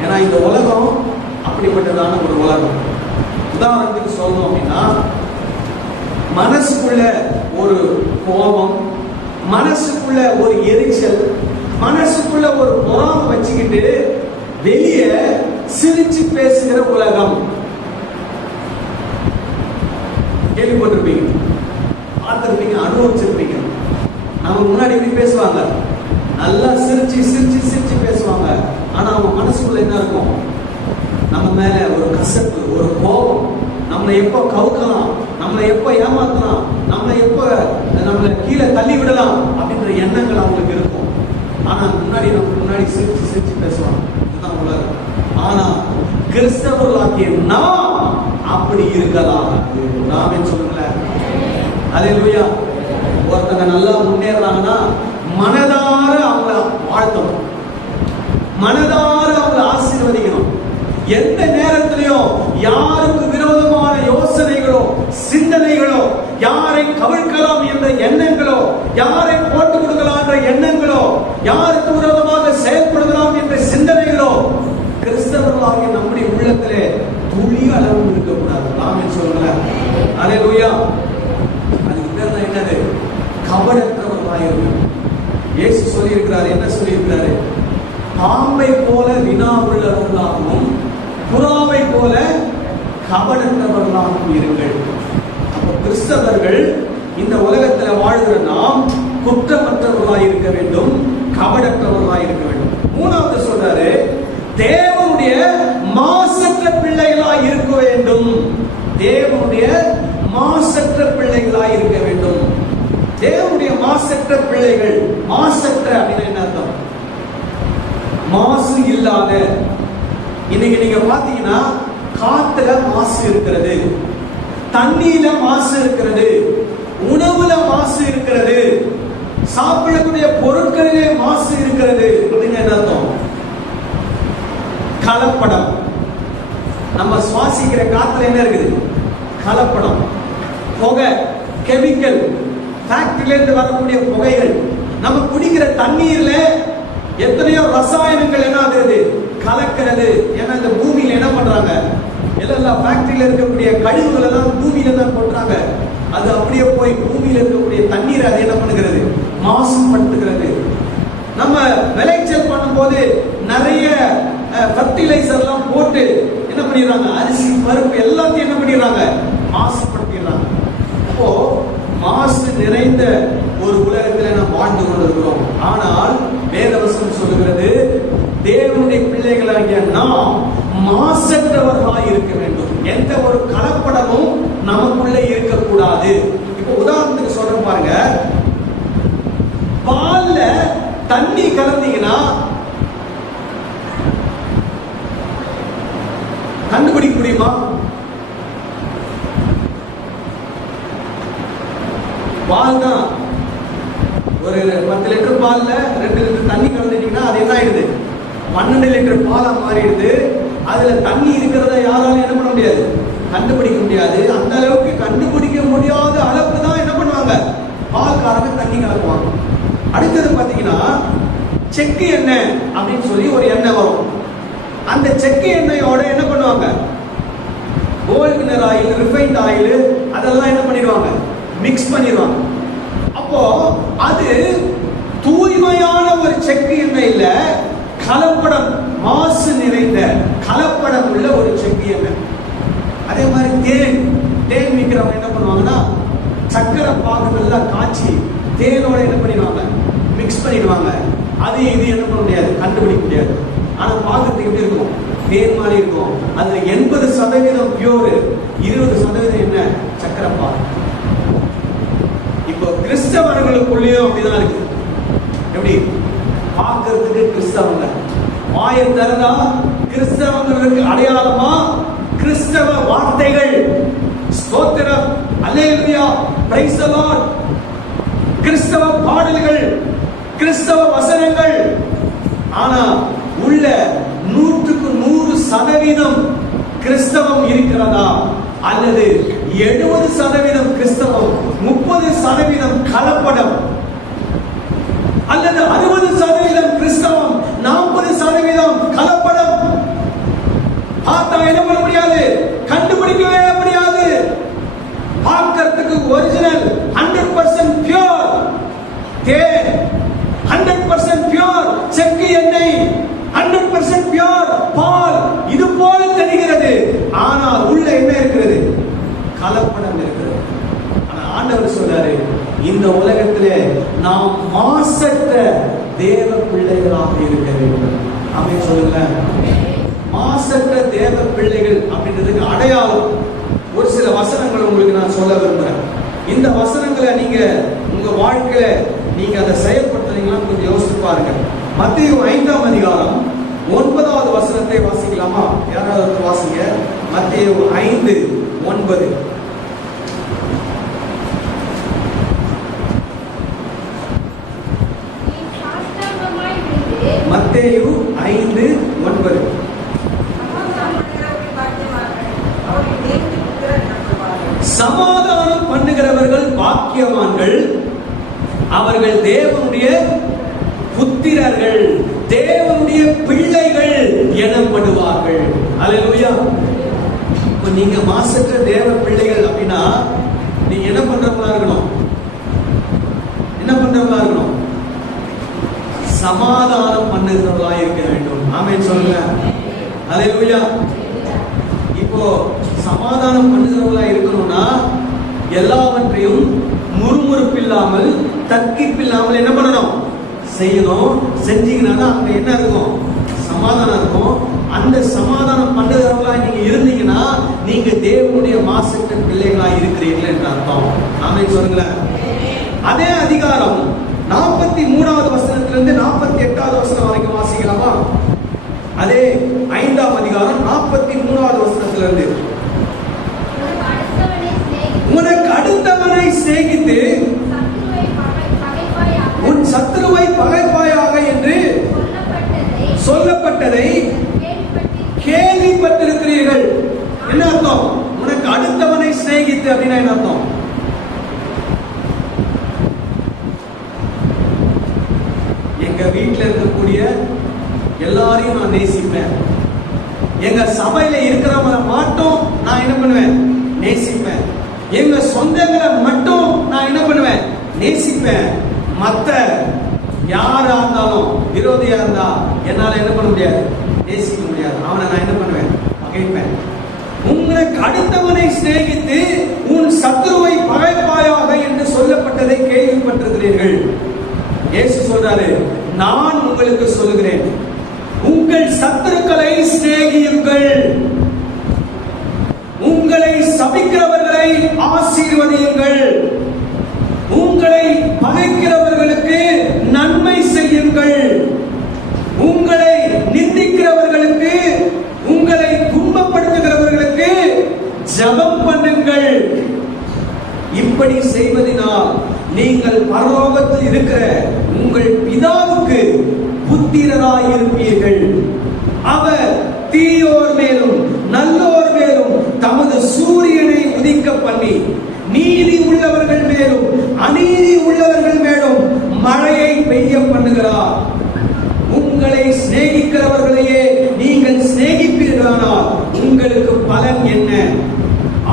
ஏன்னா இந்த உலகம் அப்படிப்பட்டதான ஒரு உலகம். உதாரணத்துக்கு சொல்லணும் அப்படின்னா, மனசுக்குள்ள ஒரு கோபம், மனசுக்குள்ள ஒரு எரிச்சல், மனசுக்குள்ள ஒரு பொறாமை வச்சுக்கிட்டு வெளியே சிரிச்சு பேசுகிற உலகம். கேள்விப்பட்டிருப்பீங்க, பார்த்திருப்பீங்க, அனுபவிச்சிருப்பீங்க. நம்ம முன்னாடி எப்படி பேசுவாங்க, நல்லா சிரிச்சு சிரிச்சு சிரிச்சு பேசுவாங்க. ஆனா அவங்க மனசுக்குள்ள என்ன இருக்கும், நம்ம மேல ஒரு கசப்பு, ஒரு கோபம், நம்மளை எப்ப கவுக்கலாம், நம்மளை எப்ப ஏமாத்தலாம், நம்மளை எப்ப நம்மளை கீழே தள்ளி விடலாம் அப்படின்ற எண்ணங்கள் அவங்களுக்கு இருக்கும். ஆனா முன்னாடி சிரிச்சு சிரிச்சு பேசுவாங்க. இதுதான் உலகம். ஆனா கிறிஸ்தவர்களாகிய நாம் அப்படி இருக்கலாம். நாமே சொல்லுங்களேன். அல்லேலூயா. ஒருத்தங்க நல்லா முன்னேறாங்கன்னா மனதார அவங்கள வாழ்த்தணும், மனதார அவங்கள ஆசீர்வதிக்கணும். எந்த நேரத்திலையும் யாருக்கு விரோதமான யோசனைகளோ சிந்தனைகளோ, யாரை கவிழ்க்கலாம் என்ற எண்ணங்களோ, யாரை போட்டுக் கொடுக்கலாம் என்ற எண்ணங்களோ, யாருக்கு விரோதமாக செயல்படுத்தலாம் என்ற சிந்தனைகளோ கிறிஸ்தவர்களாகிய நம்முடைய உள்ளத்திலே துளி அளவு இருக்கக்கூடாது. நாமே சொல்லுங்க. அல்லேலூயா. அதுக்கு பேர் என்னது? கபடற்றவர்களாயிருக்கும். இயேசு சொல்லி இருக்கிறார். என்ன சொல்லி இருக்கிறாரு? பாம்பை போல வினா உள்ளவர்களாகவும் புறாவை போல கபடற்றவர்களாகவும் இருங்கள். அப்ப கிறிஸ்தவர்கள் இந்த உலகத்தில் வாழ்கிற நாம் குற்றமற்றவர்களாய் இருக்க வேண்டும், கபடற்றவர்களாய் இருக்க வேண்டும். மூணாவது சொல்றாரு, தேவனுடைய மாசற்ற பிள்ளைகளாய் இருக்க வேண்டும். தேவனுடைய மாசற்ற பிள்ளைகளாய் இருக்க வேண்டும். தேவனுடைய மாசற்ற பிள்ளைகள். மாசற்ற அப்படின்னா என்ன அர்த்தம்? மாசு இல்லாத. இன்னைக்கு நீங்க பாத்தீங்கன்னா காத்துல மாசு இருக்கிறது, தண்ணீர்ல மாசு இருக்கிறது, உணவுல மாசு இருக்கிறது, சாப்பிடக்கூடிய பொருட்களிலே மாசு இருக்கிறது. அப்படின்னா என்ன அர்த்தம்? கலப்படம். நம்ம சுவாசிக்கிற காத்துல என்ன இருக்குது? கலப்படம், புகை, கெமிக்கல், ஃபேக்டரியில இருந்து வரக்கூடிய புகைகள். நம்ம குடிக்கிற தண்ணீர்ல எத்தனையோ ரசாயனங்கள் என்ன ஆகுது? கலக்கிறது. ஏன்னா இந்த பூமியில என்ன பண்றாங்க? எல்லாம் ஃபேக்டரியில இருக்கக்கூடிய கழிவுகள் எல்லாம் பூமியில தான் போடுறாங்க. அது அப்படியே போய் பூமியில இருக்கக்கூடிய தண்ணீரை அது என்ன பண்ணுகிறது? மாசுபடுத்துகிறது. நம்ம விளைச்சல் பண்ணும்போது நிறைய ஃபர்டிலைசர் எல்லாம் போட்டு என்ன பண்ணிடுறாங்க? அரிசி, பருப்பு எல்லாத்தையும் என்ன பண்ணிடுறாங்க? மாசுபடுத்திடுறாங்க. அப்போ மாசு நிறைந்த ஒரு உலகத்தில் நாம் வாழ்ந்து கொண்டிருக்கிறோம். ஆனால் வேதவசனம் சொல்லுகிறது, தேவனுடைய பிள்ளைகளாகிய நாம் மாசற்றவர்களாய் இருக்க வேண்டும். எந்த ஒரு கலப்படமும் நமக்குள்ளே இருக்கக்கூடாது. இப்போ உதாரணத்துக்கு சொல்ற பாருங்க, பால்ல தண்ணி கலந்தீங்கன்னா கண்டுபிடிக்க முடியுமா? பால் தான். ஒரு 10 லிட்டர் பால்ல 2 லிட்டர் தண்ணி கலந்துட்டீங்கன்னா அது என்ன ஆயிடுது? 12 லிட்டர் பாலா மாறிடுது. அதுல தண்ணி இருக்கிறத யாராலும் என்ன பண்ண முடியாது? கண்டுபிடிக்க முடியாது. அந்த அளவுக்கு கண்டுபிடிக்க முடியாத அளவுக்கு தான் என்ன பண்ணுவாங்க? பால்காரங்க தண்ணி கலக்குவாங்க. அடுத்தது பாத்தீங்கன்னா செக்கு எண்ணெய் அப்படின்னு சொல்லி ஒரு எண்ணெய் வரும். அந்த செக்கு எண்ணெயோட என்ன பண்ணுவாங்க? கோல்ட் வினர் ஆயில், ரிஃபைண்ட் ஆயில் அதெல்லாம் என்ன பண்ணிடுவாங்க? மிக்ஸ் பண்ணிடுவாங்க. அப்போ அது தூய்மையான ஒரு செக்கு எண்ணெய் இல்ல, கலப்படம், மாசு நிறைந்த கலப்படம் உள்ள ஒரு செக்கு எண்ணெய். அதே மாதிரி தேன் விற்கிறவங்க என்ன பண்ணுவாங்கன்னா சக்கரை பாகு நல்லா காய்ச்சி தேனோட என்ன பண்ணிடுவாங்க? மிக்ஸ் பண்ணிடுவாங்க. அது இது என்ன பண்ண முடியாது? கண்டுபிடிக்க முடியாது. ஆனா பாகத்துக்கு எப்படி இருக்கும்? தேன் மாதிரி இருக்கும். அதுல 80% பியூர், 20% என்ன? சக்கரை பாகு. இப்போ கிறிஸ்தவர்களுக்குள்ளேயும் அப்படிதான் இருக்கு. எப்படி பார்க்கிறதுக்கு கிறிஸ்தவங்க வாயை திறந்தா கிறிஸ்தவங்களுக்கு அடையாளமா கிறிஸ்தவ வார்த்தைகள், ஸ்தோத்திரம், அல்லேலூயா, பிரைஸ் தி லார்ட், கிறிஸ்தவ பாடல்கள், கிறிஸ்தவ வசனங்கள், ஆனா உள்ள 100% கிறிஸ்தவம் இருக்கிறதா, அல்லது 70% கிறிஸ்தவம், 30% கலப்படம், அல்லது 60% கிறிஸ்தவம், 40% கலப்படம்? பார்த்தா என்ன பண்ண முடியாது, கண்டுபிடிக்கவே முடியாது. பார்க்கிறதுக்கு ஒரிஜினல் 100% பியூர் தேன், 100% பியூர் செக்கு எண்ணெய், 100% பியூர் பால், இது போல தெரிகிறது. ஆனால் உள்ள என்ன இருக்கிறது? கலப்படம் இருக்கிறது. ஆனா ஆண்டவர் சொல்றாரு, இந்த உலகத்திலே நாம் மாசற்ற தேவ பிள்ளைகளாக இருக்க வேண்டும். ஆமென் சொல்லுங்க. மாசற்ற தேவ பிள்ளைகள் அப்படின்றதுக்கு அடையாளம் ஒரு சில வசனங்களை உங்களுக்கு நான் சொல்ல விரும்புறேன். இந்த வசனங்களை நீங்க உங்க வாழ்க்கையில நீங்க அதை செயல்படுத்துறீங்களான்னு கொஞ்சம் யோசித்து பாருங்க. மத்தேயு 5ஆம் அதிகாரம் 9வது வசனத்தை வாசிக்கலாமா? யாராவது வாசிங்க. மத்தேயு 5:9. மத்தேயு 5:9. சமாதானம் பண்ணுகிறவர்கள் பாக்கியவான்கள், அவர்கள் தேவனுடைய புத்திரர்கள், தேவனுடைய பிள்ளைகள் எனப்படுவார்கள். அல்லேலூயா. இப்ப நீங்க மாசற்ற தேவ பிள்ளைகள் அப்படின்னா நீங்க என்ன பண்றவங்களா இருக்கணும்? என்ன பண்றவங்களா இருக்கணும்? சமாதானம் பண்ணுகிறவர்களா இருக்க வேண்டும். ஆமென் சொல்லுங்க. அல்லேலூயா. இப்போ சமாதானம் பண்ணுகிறவர்களா இருக்கணும்னா எல்லாவற்றையும் முறுமுறுப்பில்லாமல் தர்க்கிப்பில்லாமல் என்ன பண்ணணும்? செய்யணும். செஞ்சீங்கன்னா அங்க என்ன இருக்கும்? சமாதானம் இருக்கும். அந்த சமாதானம் பண்ணுகிறவங்களா நீங்க இருந்தீங்கன்னா நீங்க தேவனுடைய மாசற்ற பிள்ளைகளா இருக்கிறீர்கள் என்று அர்த்தம். ஆமென் சொல்லுங்களேன். அதே அதிகாரம் 43வது வசனத்திலிருந்து 48வது வசனம் வரைக்கும் வாசிக்கலாமா? அதே 5ஆம் அதிகாரம் 43வது வசனத்திலிருந்து. உனக்கு அடுத்தவனை சிநேகித்து உன் சத்துருவை பகைப்பாயாக என்று சொல்லப்பட்டதை கேள்விப்பட்டிருக்கிறீர்கள். என்ன அர்த்தம்? உனக்கு அடுத்தவனை சிநேகித்து அப்படின்னா என்ன அர்த்தம்? எங்க வீட்டில் இருக்கக்கூடிய எல்லாரையும் நான் நேசிப்பேன். எங்க சபையில இருக்கிறவங்களை மட்டும் நான் என்ன பண்ணுவேன்? நேசிப்பேன். எங்க சொந்தங்களை மட்டும் நான் என்ன பண்ணுவேன்? நேசிப்பேன். மத்த யாரா இருந்தாலும் விரோதியா இருந்தா என்னால என்ன பண்ண முடியாது? நேசிக்க முடியாது. அவனை நான் என்ன பண்ணுவேன்? பகைப்பேன். உங்களுக்கு அடுத்தவனை சிநேகித்து உன் சத்துருவை பகைப்பாயாக என்று சொல்லப்பட்டதை கேள்விப்பட்டிருக்கிறீர்கள். இயேசு சொல்றாரு, நான் உங்களுக்கு சொல்லுகிறேன், உங்கள் சத்துருக்களை சிநேகியுங்கள், உங்களை சபிக்கிறவர்களை ஆசீர்வதியுங்கள், உங்களை பகைக்கிறவர்களுக்கு நன்மை செய்யுங்கள், உங்களை நிந்திக்கிறவர்களுக்கு, உங்களை துன்பப்படுத்துகிறவர்களுக்கு ஜெபம் பண்ணுங்கள். இப்படி செய்வதனால் நீங்கள் பரலோகத்தில் இருக்கிற உங்கள் பிதாவுக்கு புத்திரராய் இருப்பீர்கள். அவர் தீயோர் மேலும் நல்லோர் மேலும் தமது சூரியனை உதிக்க பண்ணி நீதி உள்ளவர்கள் மேலும் அநீதி உள்ளவர்கள் மேலும் மழையை பெய்ய பண்ணுகிறார். உங்களை சிநேகிக்கிறவர்களையே நீங்கள் சிநேகிப்பீர்களானால் உங்களுக்கு பலன் என்ன?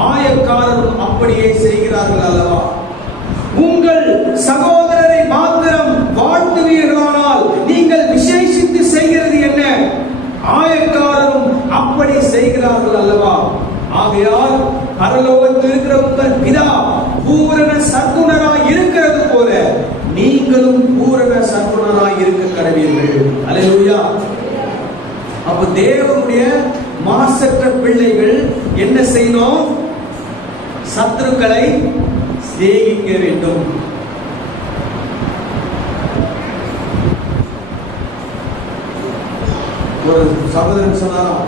ஆயக்காரரும் அப்படியே செய்கிறார்கள் அல்லவா? உங்கள் சகோதரரை மாத்திரம் வாழ்த்துவீர்களானால் நீங்கள் விசேஷித்து செய்கிறது என்ன? ஆயக்காரரும் அப்படி செய்கிறார்கள் அல்லவா? ஆகையால் பரலோகத்தில் இருக்கிற உங்கள் பிதா பூரண சற்குணராய் இருக்கிறது போல நீங்களும் பூரண சற்குணராய் இருக்க கடவீர்கள். அல்லேலூயா. அப்ப தேவனுடைய மாசற்ற பிள்ளைகள் என்ன செய்யணும்? சத்துருக்களை சிநேகிக்க வேண்டும். ஒரு சகோதரன் சொன்னாராம்,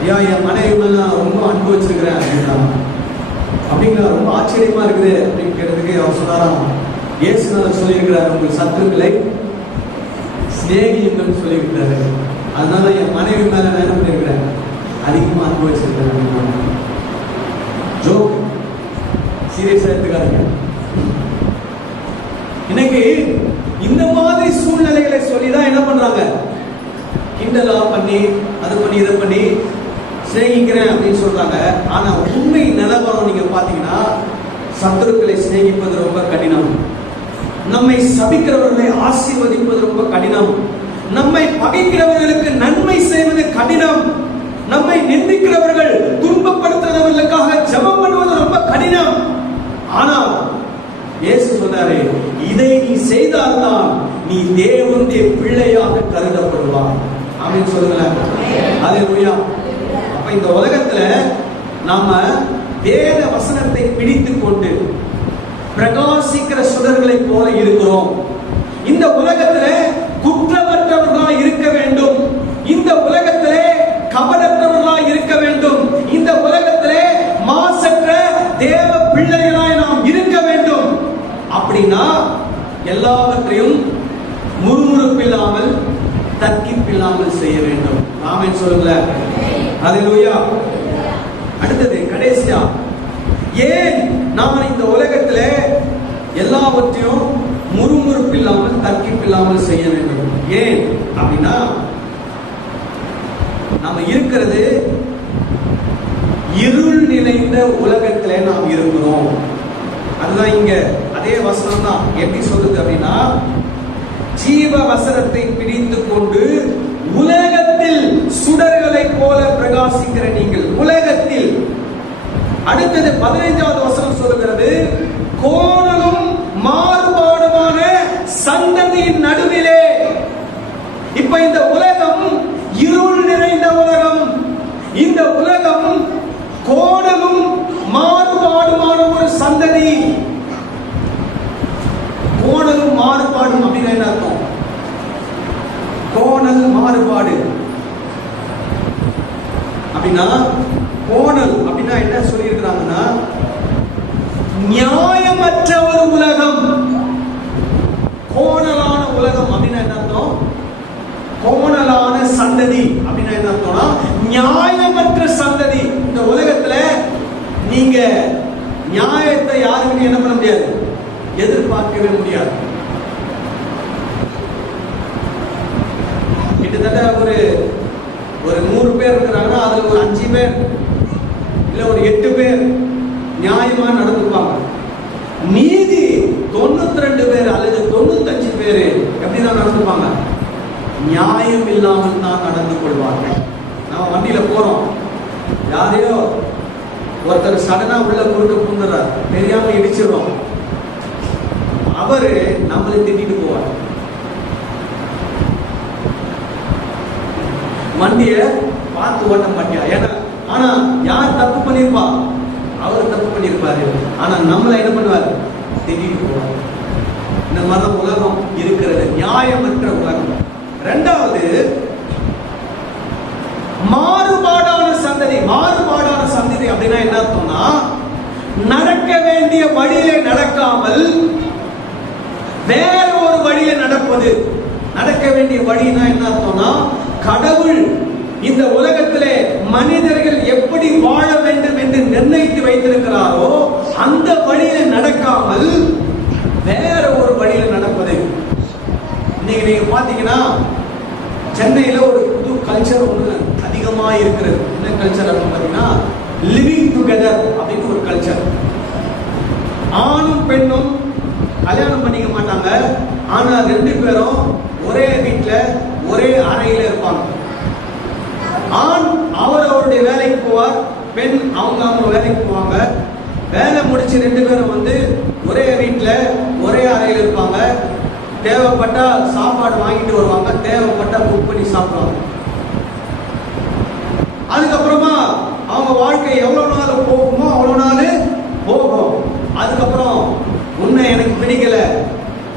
ஐயா என் மனைவி மேல நான் ரொம்ப அன்பு வச்சிருக்கிறேன் அப்படின்னா. அப்படிங்களா? ரொம்ப ஆச்சரியமா இருக்குது அப்படின்னு கேட்டதுக்கு அவர் சொன்னாராம், இயேசுநாதர் சொல்லியிருக்கிறார், உங்கள் சத்துருக்களை சிநேகியுங்கள்னு சொல்லிவிட்டாரு. அதனால என் மனைவி மேல நான் என்ன பண்ணிருக்கிறேன், அதிகமா அனுபவிச்சிருக்கிறேன். ஜோக், சீரியஸா எடுத்துக்காதீங்க. இன்னைக்கு இந்த மாதிரி சூழ்நிலைகளை சொல்லிதான் என்ன பண்றாங்க, கிண்டலா பண்ணி அது பண்ணி இதை பண்ணி சிநேகிக்கிறேன் அப்படின்னு சொல்றாங்க. ஆனா உண்மை நிலவரம் நீங்க பாத்தீங்கன்னா, சத்துருக்களை சிநேகிப்பது ரொம்ப கடினம். நம்மை சபிக்கிறவர்களை ஆசீர்வதிப்பது ரொம்ப கடினம். நம்மை பகைக்கிறவர்களுக்கு நன்மை செய்வது கடினம். நம்மை நிந்திக்கிறவர்கள் துன்பப்படுத்துறவர்களுக்காக ஜெபம் பண்ணுவது ரொம்ப கடினம். ஆனால் இயேசு சொன்னாரு, இதை நீ செய்தால்தான் நீ தேவனுடைய பிள்ளையாக கருதப்படுவார். ஆமென் சொல்லுங்களேன். அல்லேலூயா. அப்ப இந்த உலகத்துல நாம வேத வசனத்தை பிடித்துக் கொண்டு பிரகாசிக்கிற சுடர்களை போல இருக்கிறோம். இந்த உலகத்திலே குற்றமற்றவர்களாய் இருக்க வேண்டும். இந்த உலகத்திலே கபடற்றவர்களாய் இருக்க வேண்டும். இந்த உலகத்திலே மாசற்ற தேவ பிள்ளைகளாய் நாம் இருக்க வேண்டும். அப்படின்னா எல்லாவற்றையும் முறுமுறுப்பில்லாமல் தர்க்கிப்பில்லாமல் செய்ய வேண்டும். ஆமென் சொல்லுங்களேன். அல்லேலூயா. அடுத்தது கடைசியா, ஏன் நாம் இந்த உலகத்திலே எல்லாவற்றையும் முறுமுறுப்பில்லாமல் தர்க்கிப்பில்லாமல் செய்ய வேண்டும்? ஏன் அப்படின்னா, நாம இருக்கிறது இருள் நிறைந்த உலகத்திலே நாம் இருக்கிறோம். அதுதான் இங்க அதே வசனம் தான் எப்படி சொல்லுது அப்படின்னா, ஜீவ வசனத்தை பிடித்துக் கொண்டு உலகத்தில் சுடர்களை போல பிரகாசிக்கிற நீங்கள் உலகத்தில். அடுத்தது 15வது வசனம் சொல்லுகிறது, கோணலும் மாறுபாடுமான சந்ததியின் நடுவிலே. இப்ப இந்த உலகம் இருள் நிறைந்த உலகம். இந்த உலகம் கோணலும் மாறுபாடுமான ஒரு சந்ததி. கோணலும் மாறுபாடும் அப்படின்னு என்ன அர்த்தம்? கோணல் மாறுபாடு அப்படின்னா, கோணல் அப்படின்னா என்ன சொல்லி இருக்கிறாங்கன்னா, நியாயமற்ற ஒரு உலகம். கோணலான உலகம் அப்படின்னா என்ன அர்த்தம்? கோணலான சந்ததி அப்படின்னா என்ன அர்த்தம்னா, நியாயமற்ற சந்ததி. இந்த உலகத்துல நீங்க நியாயத்தை யாருமே என்ன பண்ண முடியாது, எதிர்பார்க்கவே முடியாது. கிட்டத்தட்ட ஒரு 100 பேர் இருக்கிறாங்கன்னா அதுல ஒரு 5 பேர் இல்ல ஒரு 8 பேர் நியாயமா நடந்துப்பாங்க. மீதி 92 பேர் அல்லது 95 பேர் எப்படிதான் நடந்துப்பாங்க? நியாயம் இல்லாமல் தான் நடந்து கொள்வார்கள். நம்ம வண்டியில போறோம், யாரையோ ஒருத்தர் சடனா உள்ள குறுக்க புந்துறார், தெரியாம இடிச்சிடும். அவரு நம்மளை திட்டிட்டு போவார். வண்டிய பார்த்து ஓட்ட மாட்டியா? ஏன்னா ஆனா யார் தப்பு பண்ணிருப்பா? அவர் தப்பு பண்ணிருப்பாரு. ஆனா நம்மள என்ன பண்ணுவார்? திட்டிட்டு போவார். இந்த மாதிரி உலகம் இருக்கிறது, நியாயமற்ற உலகம். இரண்டாவது, மாறுபாடான சந்ததி. மாறுபாடான சந்ததி அப்படின்னா என்ன அர்த்தம்னா, நடக்க வேண்டிய வழியிலே நடக்காமல் வேற ஒரு வழியில நடப்பது. நடக்க வேண்டிய வழினா என்ன அர்த்தம்னா, கடவுள் இந்த உலகத்திலே மனிதர்கள் எப்படி வாழ வேண்டும் என்று நிர்ணயித்து வைத்திருக்கிறாரோ அந்த வழியில நடக்காமல் வேற ஒரு வழியில நடப்பது. இன்னைக்கு நீங்க பாத்தீங்கன்னா, சென்னையில ஒரு புது கல்ச்சர் ஒன்று அதிகமா இருக்கிறது. என்ன கல்ச்சர் அப்படின்னு பாத்தீங்கன்னா, லிவிங் டுகெதர் அப்படின்னு ஒரு கல்ச்சர். ஆணும் பெண்ணும் கல்யாணம் பண்ணிக்க மாட்டாங்க, ஆனா 2 பேரும் ஒரே வீட்டுல ஒரே அறையில இருப்பாங்க. ஆண் அவருடைய வேலைக்கு போவார், பெண் அவங்க வேலைக்கு போவாங்க. வேலை முடிச்சு 2 பேரும் வந்து ஒரே வீட்டுல ஒரே அறையில் இருப்பாங்க. தேவைப்பட்டா சாப்பாடு வாங்கிட்டு வருவாங்க, தேவைப்பட்டா குக் பண்ணி சாப்பிடுவாங்க. அதுக்கப்புறமா அவங்க வாழ்க்கை எவ்வளவு நாள் போகுமோ அவ்வளவு நாள் போகும். அதுக்கப்புறம் உன்னை எனக்கு பிடிக்கல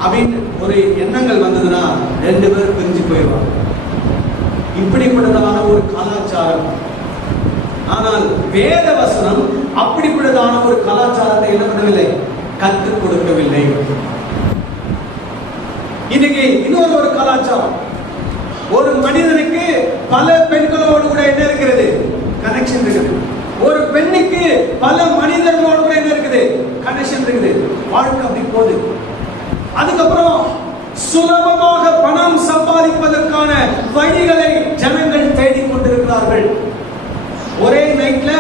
அப்படின்னு ஒரு எண்ணங்கள் வந்ததுன்னா 2 பேரும் பிரிஞ்சு போயிடுவாங்க. இப்படிப்பட்டதான ஒரு கலாச்சாரம். ஆனால் வேத வசனம் அப்படிப்பட்டதான ஒரு கலாச்சாரத்தை என்ன பண்ணவில்லை, கற்றுக் கொடுக்கவில்லை. இன்னைக்கு இன்னொரு கலாச்சாரம், பல பெண்களோடு கூட என்ன இருக்கிறது? கனெக்ஷன் இருக்குது. ஒரு பெண்ணுக்கு பல மனிதர்களோடு கூட என்ன இருக்குது? கனெக்ஷன் இருக்குது. வாழ்க்கை அப்படி போகுது. அதுக்கப்புறம் சுலபமாக பணம் சம்பாதிப்பதற்கான வழிகளை ஜனங்கள் தேடிக் கொண்டிருக்கிறார்கள். ஒரே நைட்ல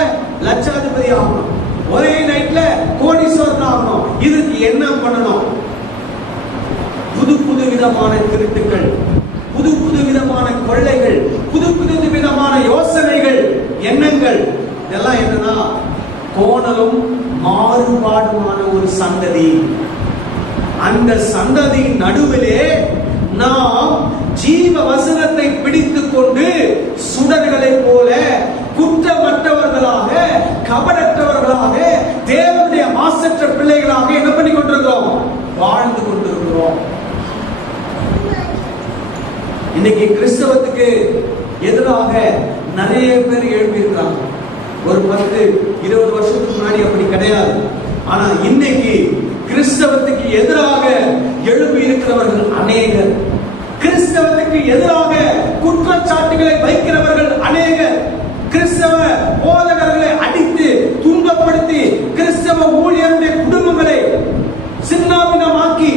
லட்சாதிபதி ஆகணும், ஒரே நைட்ல கோடீஸ்வரன் ஆகணும். இதுக்கு என்ன பண்ணணும்? புது புது விதமான திருட்டுகள், புது புது விதமான கொள்ளைகள், புது புது விதமான யோசனைகள், எண்ணங்கள். இதெல்லாம் என்னன்னா கோணலும் மாறுபாடுமான ஒரு சந்ததி. அந்த சந்ததியின் நடுவிலே நாம் ஜீவ வசனத்தை பிடித்துக் கொண்டு சுடர்களை போல குற்றமற்றவர்களாக, கபடற்றவர்களாக, தேவனுடைய மாசற்ற பிள்ளைகளாக என்ன பண்ணி கொண்டிருக்கிறோம்? வாழ்ந்து கொண்டிருக்கிறோம். இன்னைக்கு கிறிஸ்தவத்துக்கு எதிராக நிறைய பேர் எழுப்பி இருக்கிறாங்க. ஒரு 10-20 வருஷத்துக்கு முன்னாடி அப்படி கிடையாது. ஆனா இன்னைக்கு கிறிஸ்தவத்துக்கு எதிராக எழுப்பி இருக்கிறவர்கள் அநேகர். கிறிஸ்தவத்துக்கு எதிராக குற்றச்சாட்டுகளை வைக்கிறவர்கள் அநேகர். கிறிஸ்தவ போதகர்களை அடித்து துன்பப்படுத்தி கிறிஸ்தவ ஊழியருடைய குடும்பங்களை சின்னாபின்னமாக்கி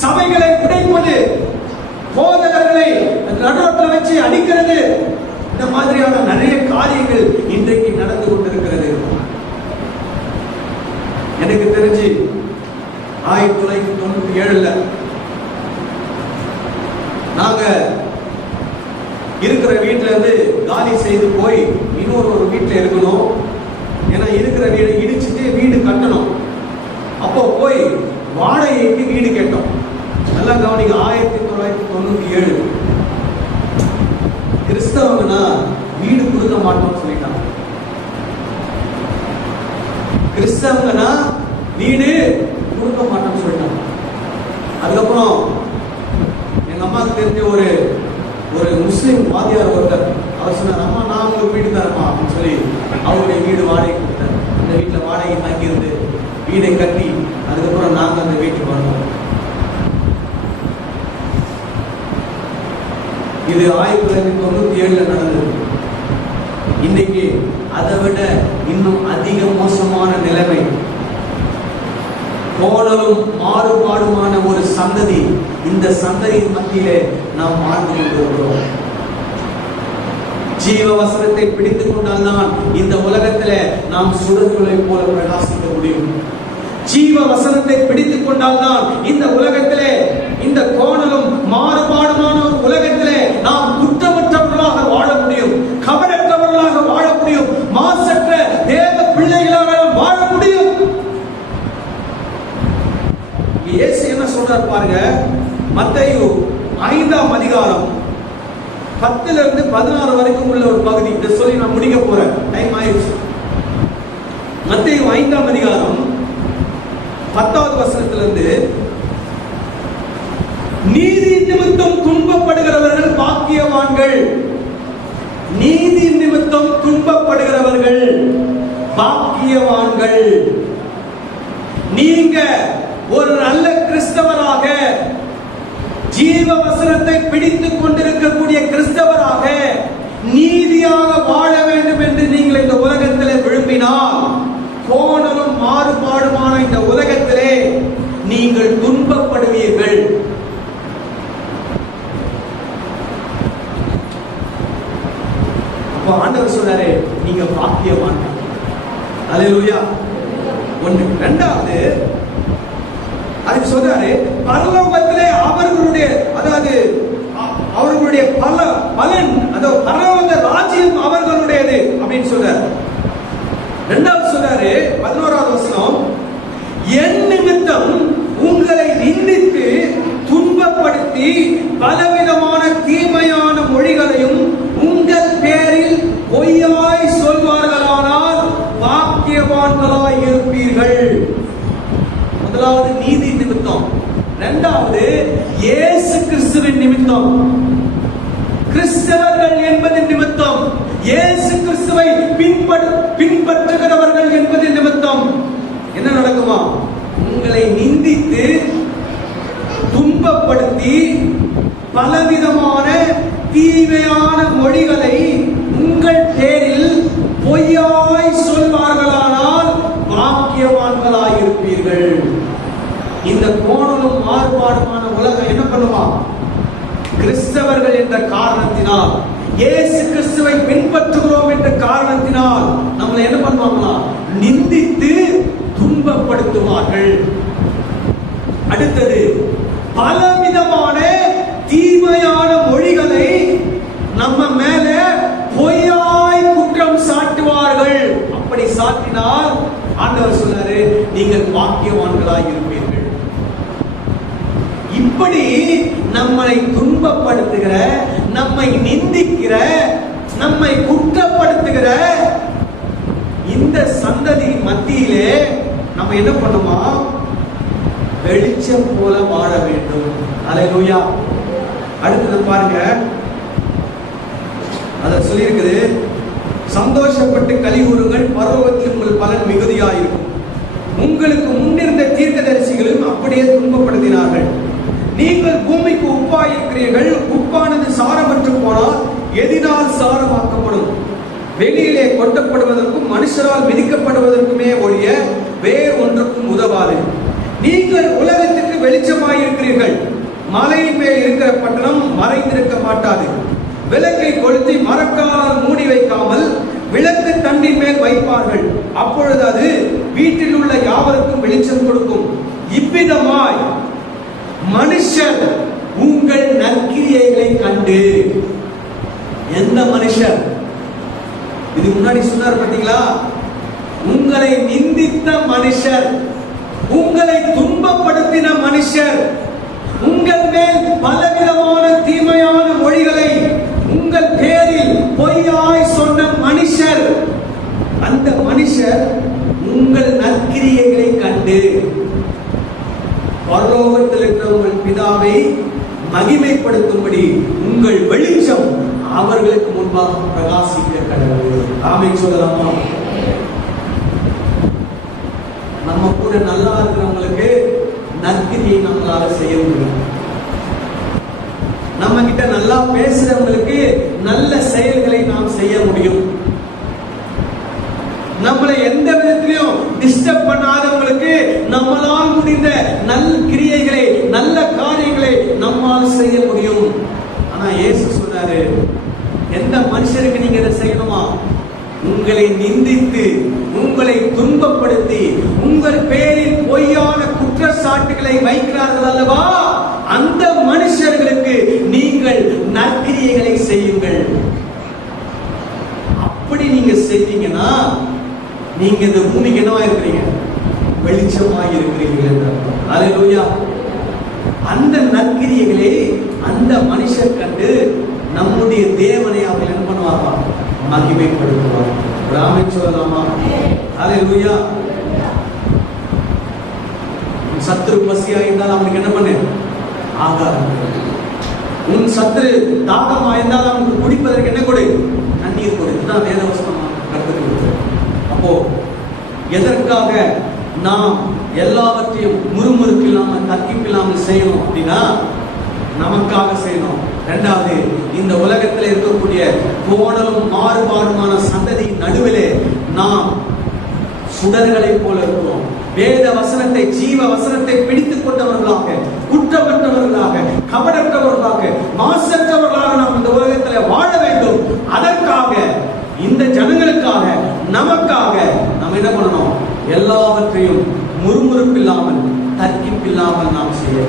சபைகளை உடைப்பது, போதகர்களை நடுரோட்டில் வச்சு அடிக்கிறது, இந்த மாதிரியான நிறைய காரியங்கள் இன்றைக்கு நடந்து கொண்டிருக்கிறது. எனக்கு தெரிஞ்சு 1997 நாங்க இருக்கிற வீட்டுல இருந்து காலி செய்து போய் இன்னொரு வீட்டுல இருக்கணும். ஏன்னா இருக்கிற வீடை இடிச்சுட்டு வீடு கட்டணும். அப்போ போய் வாடகைக்கு வீடு கேட்டோம். நல்லா கவனிங்க. 1997 கிறிஸ்தவங்கன்னா வீடு கொடுக்க மாட்டோம்னு சொல்லிட்டாங்க. கிறிஸ்தவங்கன்னா வீடு கொடுக்க மாட்டோம்னு சொல்லிட்டாங்க. அதுக்கப்புறம் எங்க அம்மாவுக்கு தெரிஞ்ச ஒரு முஸ்லிம் வாதியார் ஒருத்தர், அவர் சொன்னார், அம்மா நான் உங்களுக்கு வீடு தரமா அப்படின்னு சொல்லி அவருடைய வீடு வாடகை கொடுத்தார். அந்த வீட்டுல வாடகை தங்கியிருந்து வீடை கட்டி அதுக்கப்புறம் நாங்க அந்த வீட்டுக்கு வந்தோம். இது 1997 நடந்தது. இன்னைக்கு அதை விட இன்னும் அதிக மோசமான நிலைமை, கோணலும் மாறுபாடுமான ஒரு சந்ததி. இந்த சந்ததியின் மத்தியிலே நாம் வாழ்ந்து கொண்டிருக்கிறோம். ஜீவ வசனத்தை பிடித்துக் கொண்டால்தான் இந்த உலகத்திலே நாம் சுடர்களை போல பிரகாசிக்க முடியும். ஜீவ வசனத்தை பிடித்துக் கொண்டால்தான் இந்த உலகத்திலே, இந்த கோணலும் மாறுபாடுமான ஒரு உலகத்திலே நாம் குற்றமற்றவர்களாக வாழ முடியும், கபடற்றவர்களாக வாழ முடியும், மாசற்ற தேவ பிள்ளைகளாக வாழ முடியும். இயேசு என்ன சொல்றார் பாருங்க. மத்தேயு 5ஆம் அதிகாரம் 10 16 வரைக்கும் உள்ள ஒரு பகுதி. இதை சொல்லி நான் முடிக்க போறேன், டைம் ஆயிடுச்சு. மத்தேயு 5ஆம் அதிகாரம் 10வது வசனத்திலிருந்து, நீதி நிமித்தம் துன்பப்படுகிறவர்கள் பாக்கியவான்கள். நீதி நிமித்தம் துன்பப்படுகிறவர்கள் பாக்கியவான்கள். நீங்க ஒரு நல்ல கிறிஸ்தவராக, ஜீவ வசனத்தை பிடித்துக் கொண்டிருக்கக்கூடிய கிறிஸ்தவராக, நீதியாக வாழ வேண்டும் என்று நீங்கள் இந்த உலகத்தில் விரும்பினால், கோணலும் மாறுபாடுமான இந்த உலகத்திலே நீங்கள் துன்பப்படுவீர்கள். அப்ப ஆண்டவர் சொல்றாரு, நீங்க பாக்கியவான்கள். அல்லேலூயா. ஒன்று. இரண்டாவது, அதுக்கு சொல்றாரு, பரலோகத்திலே அவர்களுடைய, அதாவது அவர்களுடைய பலன், அதாவது பரலோக ராஜ்யம் அவர்களுடையது அப்படின்னு சொல்றாரு. இரண்டாவது சொல்றாரு 11வது வசனம், என் நிமித்தம் உங்களை நிந்தித்து துன்பப்படுத்தி பலவிதமான தீமையான மொழிகளையும் உங்கள் பேரில் பொய்யாய் சொல்வார்களானால் பாக்கியவான்களாய் இருப்பீர்கள். முதலாவது நீதி நிமித்தம், இரண்டாவது இயேசு கிறிஸ்துவின் நிமித்தம், கிறிஸ்தவர்கள் என்பதின் நிமித்தம், இயேசு கிறிஸ்துவை பின்பற்றுகிறவர்கள் என்பதின் நிமித்தம் என்ன நடக்குமா? உங்களை நிந்தித்து துன்பப்படுத்தி பலவிதமான தீமை தீமையான மொழிகளை உங்கள் பேரில் பொய்யாய் சொல்வார்களானால் பாக்கியவான்களாய் இருப்பீர்கள். இந்த கோணலும் மாறுபாடுமான உலகம் என்ன பண்ணுவான்? கிறிஸ்தவர்கள் என்ற காரணத்தினால், இயேசு கிறிஸ்துவை பின்பற்றுகிறோம் என்ற காரணத்தினால் நம்மளை என்ன பண்ணுவாங்களா? நிந்தித்து துன்பப்படுத்துவார்கள். அடுத்தது, பலவிதமான தீமையான மொழிகளை நம்ம மேல பொய்யாய் குற்றம் சாட்டுவார்கள். அப்படி சாட்டினால் ஆண்டவர் சொன்னாரு, நீங்கள் பாக்கியவான்களாய் இருப்பீர்கள். இப்படி நம்மை துன்பப்படுத்துகிற, நம்மை நிந்திக்கிற, நம்மை குற்றப்படுத்துகிற இந்த சந்ததி மத்தியிலே நம்ம என்ன பண்ணுமா? வெளிச்சம் போல வாழ வேண்டும். அல்லேலூயா. அடுத்து பாருங்க, அத சொல்லி இருக்குது, சந்தோஷப்பட்டு கலிகூறுங்கள், பரலோகத்தில் உங்கள் பலன் மிகுதியாயிருக்கும். உங்களுக்கு முன்னிருந்த தீர்க்கதரிசிகளும் அப்படியே துன்பப்படுத்தினார்கள். நீங்கள் பூமிக்கு உப்பாய் இருக்கிறீர்கள். உப்பானது சாரமற்று போனால் எதினால் சாரமாக்கப்படும்? வெளியிலே கொட்டப்படுவதற்கும் மனுஷரால் மிதிக்கப்படுவதற்குமே ஒழிய வேறு ஒன்றுக்கும் உதவாது. நீங்கள் உலகத்திற்கு வெளிச்சமாய் இருக்கிறீர்கள். மலையின் மேல் இருக்கிற பட்டணம் மறைந்திருக்க மாட்டாது. விளக்கை கொளுத்தி மரக்காலால் மூடி வைக்காமல் விளக்கு தண்டின் மேல் வைப்பார்கள். அப்பொழுது அது வீட்டில் உள்ள யாவருக்கும் வெளிச்சம் கொடுக்கும். இவ்விதமாய் மனுஷர் உங்கள் நற்கிரியைகளை கண்டு. எந்த மனுஷர்? இது முன்னாடி சொன்னார் பாத்தீங்களா? உங்களை நிந்தித்த மனுஷர், உங்களை துன்பப்படுத்தின மனுஷர், உங்கள் மேல் பலவிதமான தீமையான மொழிகளை உங்கள் பேரில் பொய்யாய் சொன்ன மனுஷர், அந்த மனுஷர் உங்கள் நற்கிரியைகளை கண்டு பரலோகத்தில் இருக்கிற உங்கள் பிதாவை மகிமைப்படுத்தும்படி உங்கள் வெளிச்சம் அவர்களுக்கு முன்பாக பிரகாசிக்க கடவுள். ஆமென் சொல்லலாமா? நம்ம கூட நல்லா இருக்கிறவங்களுக்கு நற்கிரியை நம்மளால செய்ய முடியும். நம்ம கிட்ட நல்லா பேசுறவங்களுக்கு நல்ல செயல்களை நாம் செய்ய முடியும். நம்மளை எந்த விதத்திலையும் டிஸ்டர்ப் பண்ணாதவங்களுக்கு நம்மளால் முடிந்த நல்ல கிரியைகளை, நல்ல காரியங்களை நம்மால் செய்ய முடியும். ஆனா இயேசு சொன்னாரு, எந்த மனுஷருக்கு நீங்க இதை செய்யணுமா? உங்களை நிந்தித்து, உங்களை துன்பப்படுத்தி, உங்கள் பேரில் பொய்யான குற்றச்சாட்டுகளை வைக்கிறார்கள் அல்லவா, அந்த மனுஷர்களுக்கு நீங்கள் நற்கிரியைகளை செய்யுங்கள். அப்படி நீங்க செய்வீங்கன்னா நீங்க இந்த பூமிக்கு என்னவா இருக்கிறீங்க? வெளிச்சமாய் இருக்கிறீர்கள். அல்லேலூயா. அந்த நற்கிரியைகளை அந்த மனுஷர் கண்டு நம்முடைய தேவனை அவர் என்ன பண்ணுவாங்க? மகிமைப்படுத்துவார். ஆமென் சொல்லலாமா? அல்லேலூயா. சத்துரு பசியா இருந்தால் அவனுக்கு என்ன பண்ணு? ஆகாரம். உன் சத்துரு தாகமா இருந்தால் அவனுக்கு குடிப்பதற்கு என்ன கொடு? தண்ணீர் கொடு. இதுதான் வேத வசனமா கற்றுக்கிறது. அப்போ எதற்காக நாம் எல்லாவற்றையும் முறுமுறுப்பில்லாமல் தர்க்கிப்பில்லாமல் செய்யணும் அப்படின்னா நமக்காக செய்யணும். இரண்டாவது, இந்த உலகத்தில் இருக்கக்கூடிய கோணலும் மாறுபாடுமான சந்ததியின் நடுவிலே நாம் சுடர்களை போல இருக்கிறோம். வேத வசனத்தை, ஜீவ வசனத்தை பிடித்துக் கொண்டவர்களாக, குற்றமற்றவர்களாக, கபடற்றவர்களாக, மாசற்றவர்களாக நாம் இந்த உலகத்தில் வாழ வேண்டும். அதற்காக, இந்த ஜனங்களுக்காக, நமக்காக நாம் என்ன பண்ணணும்? எல்லாவற்றையும் முறுமுறுப்பில்லாமல் தர்க்கிப்பில்லாமல் நாம் செய்ய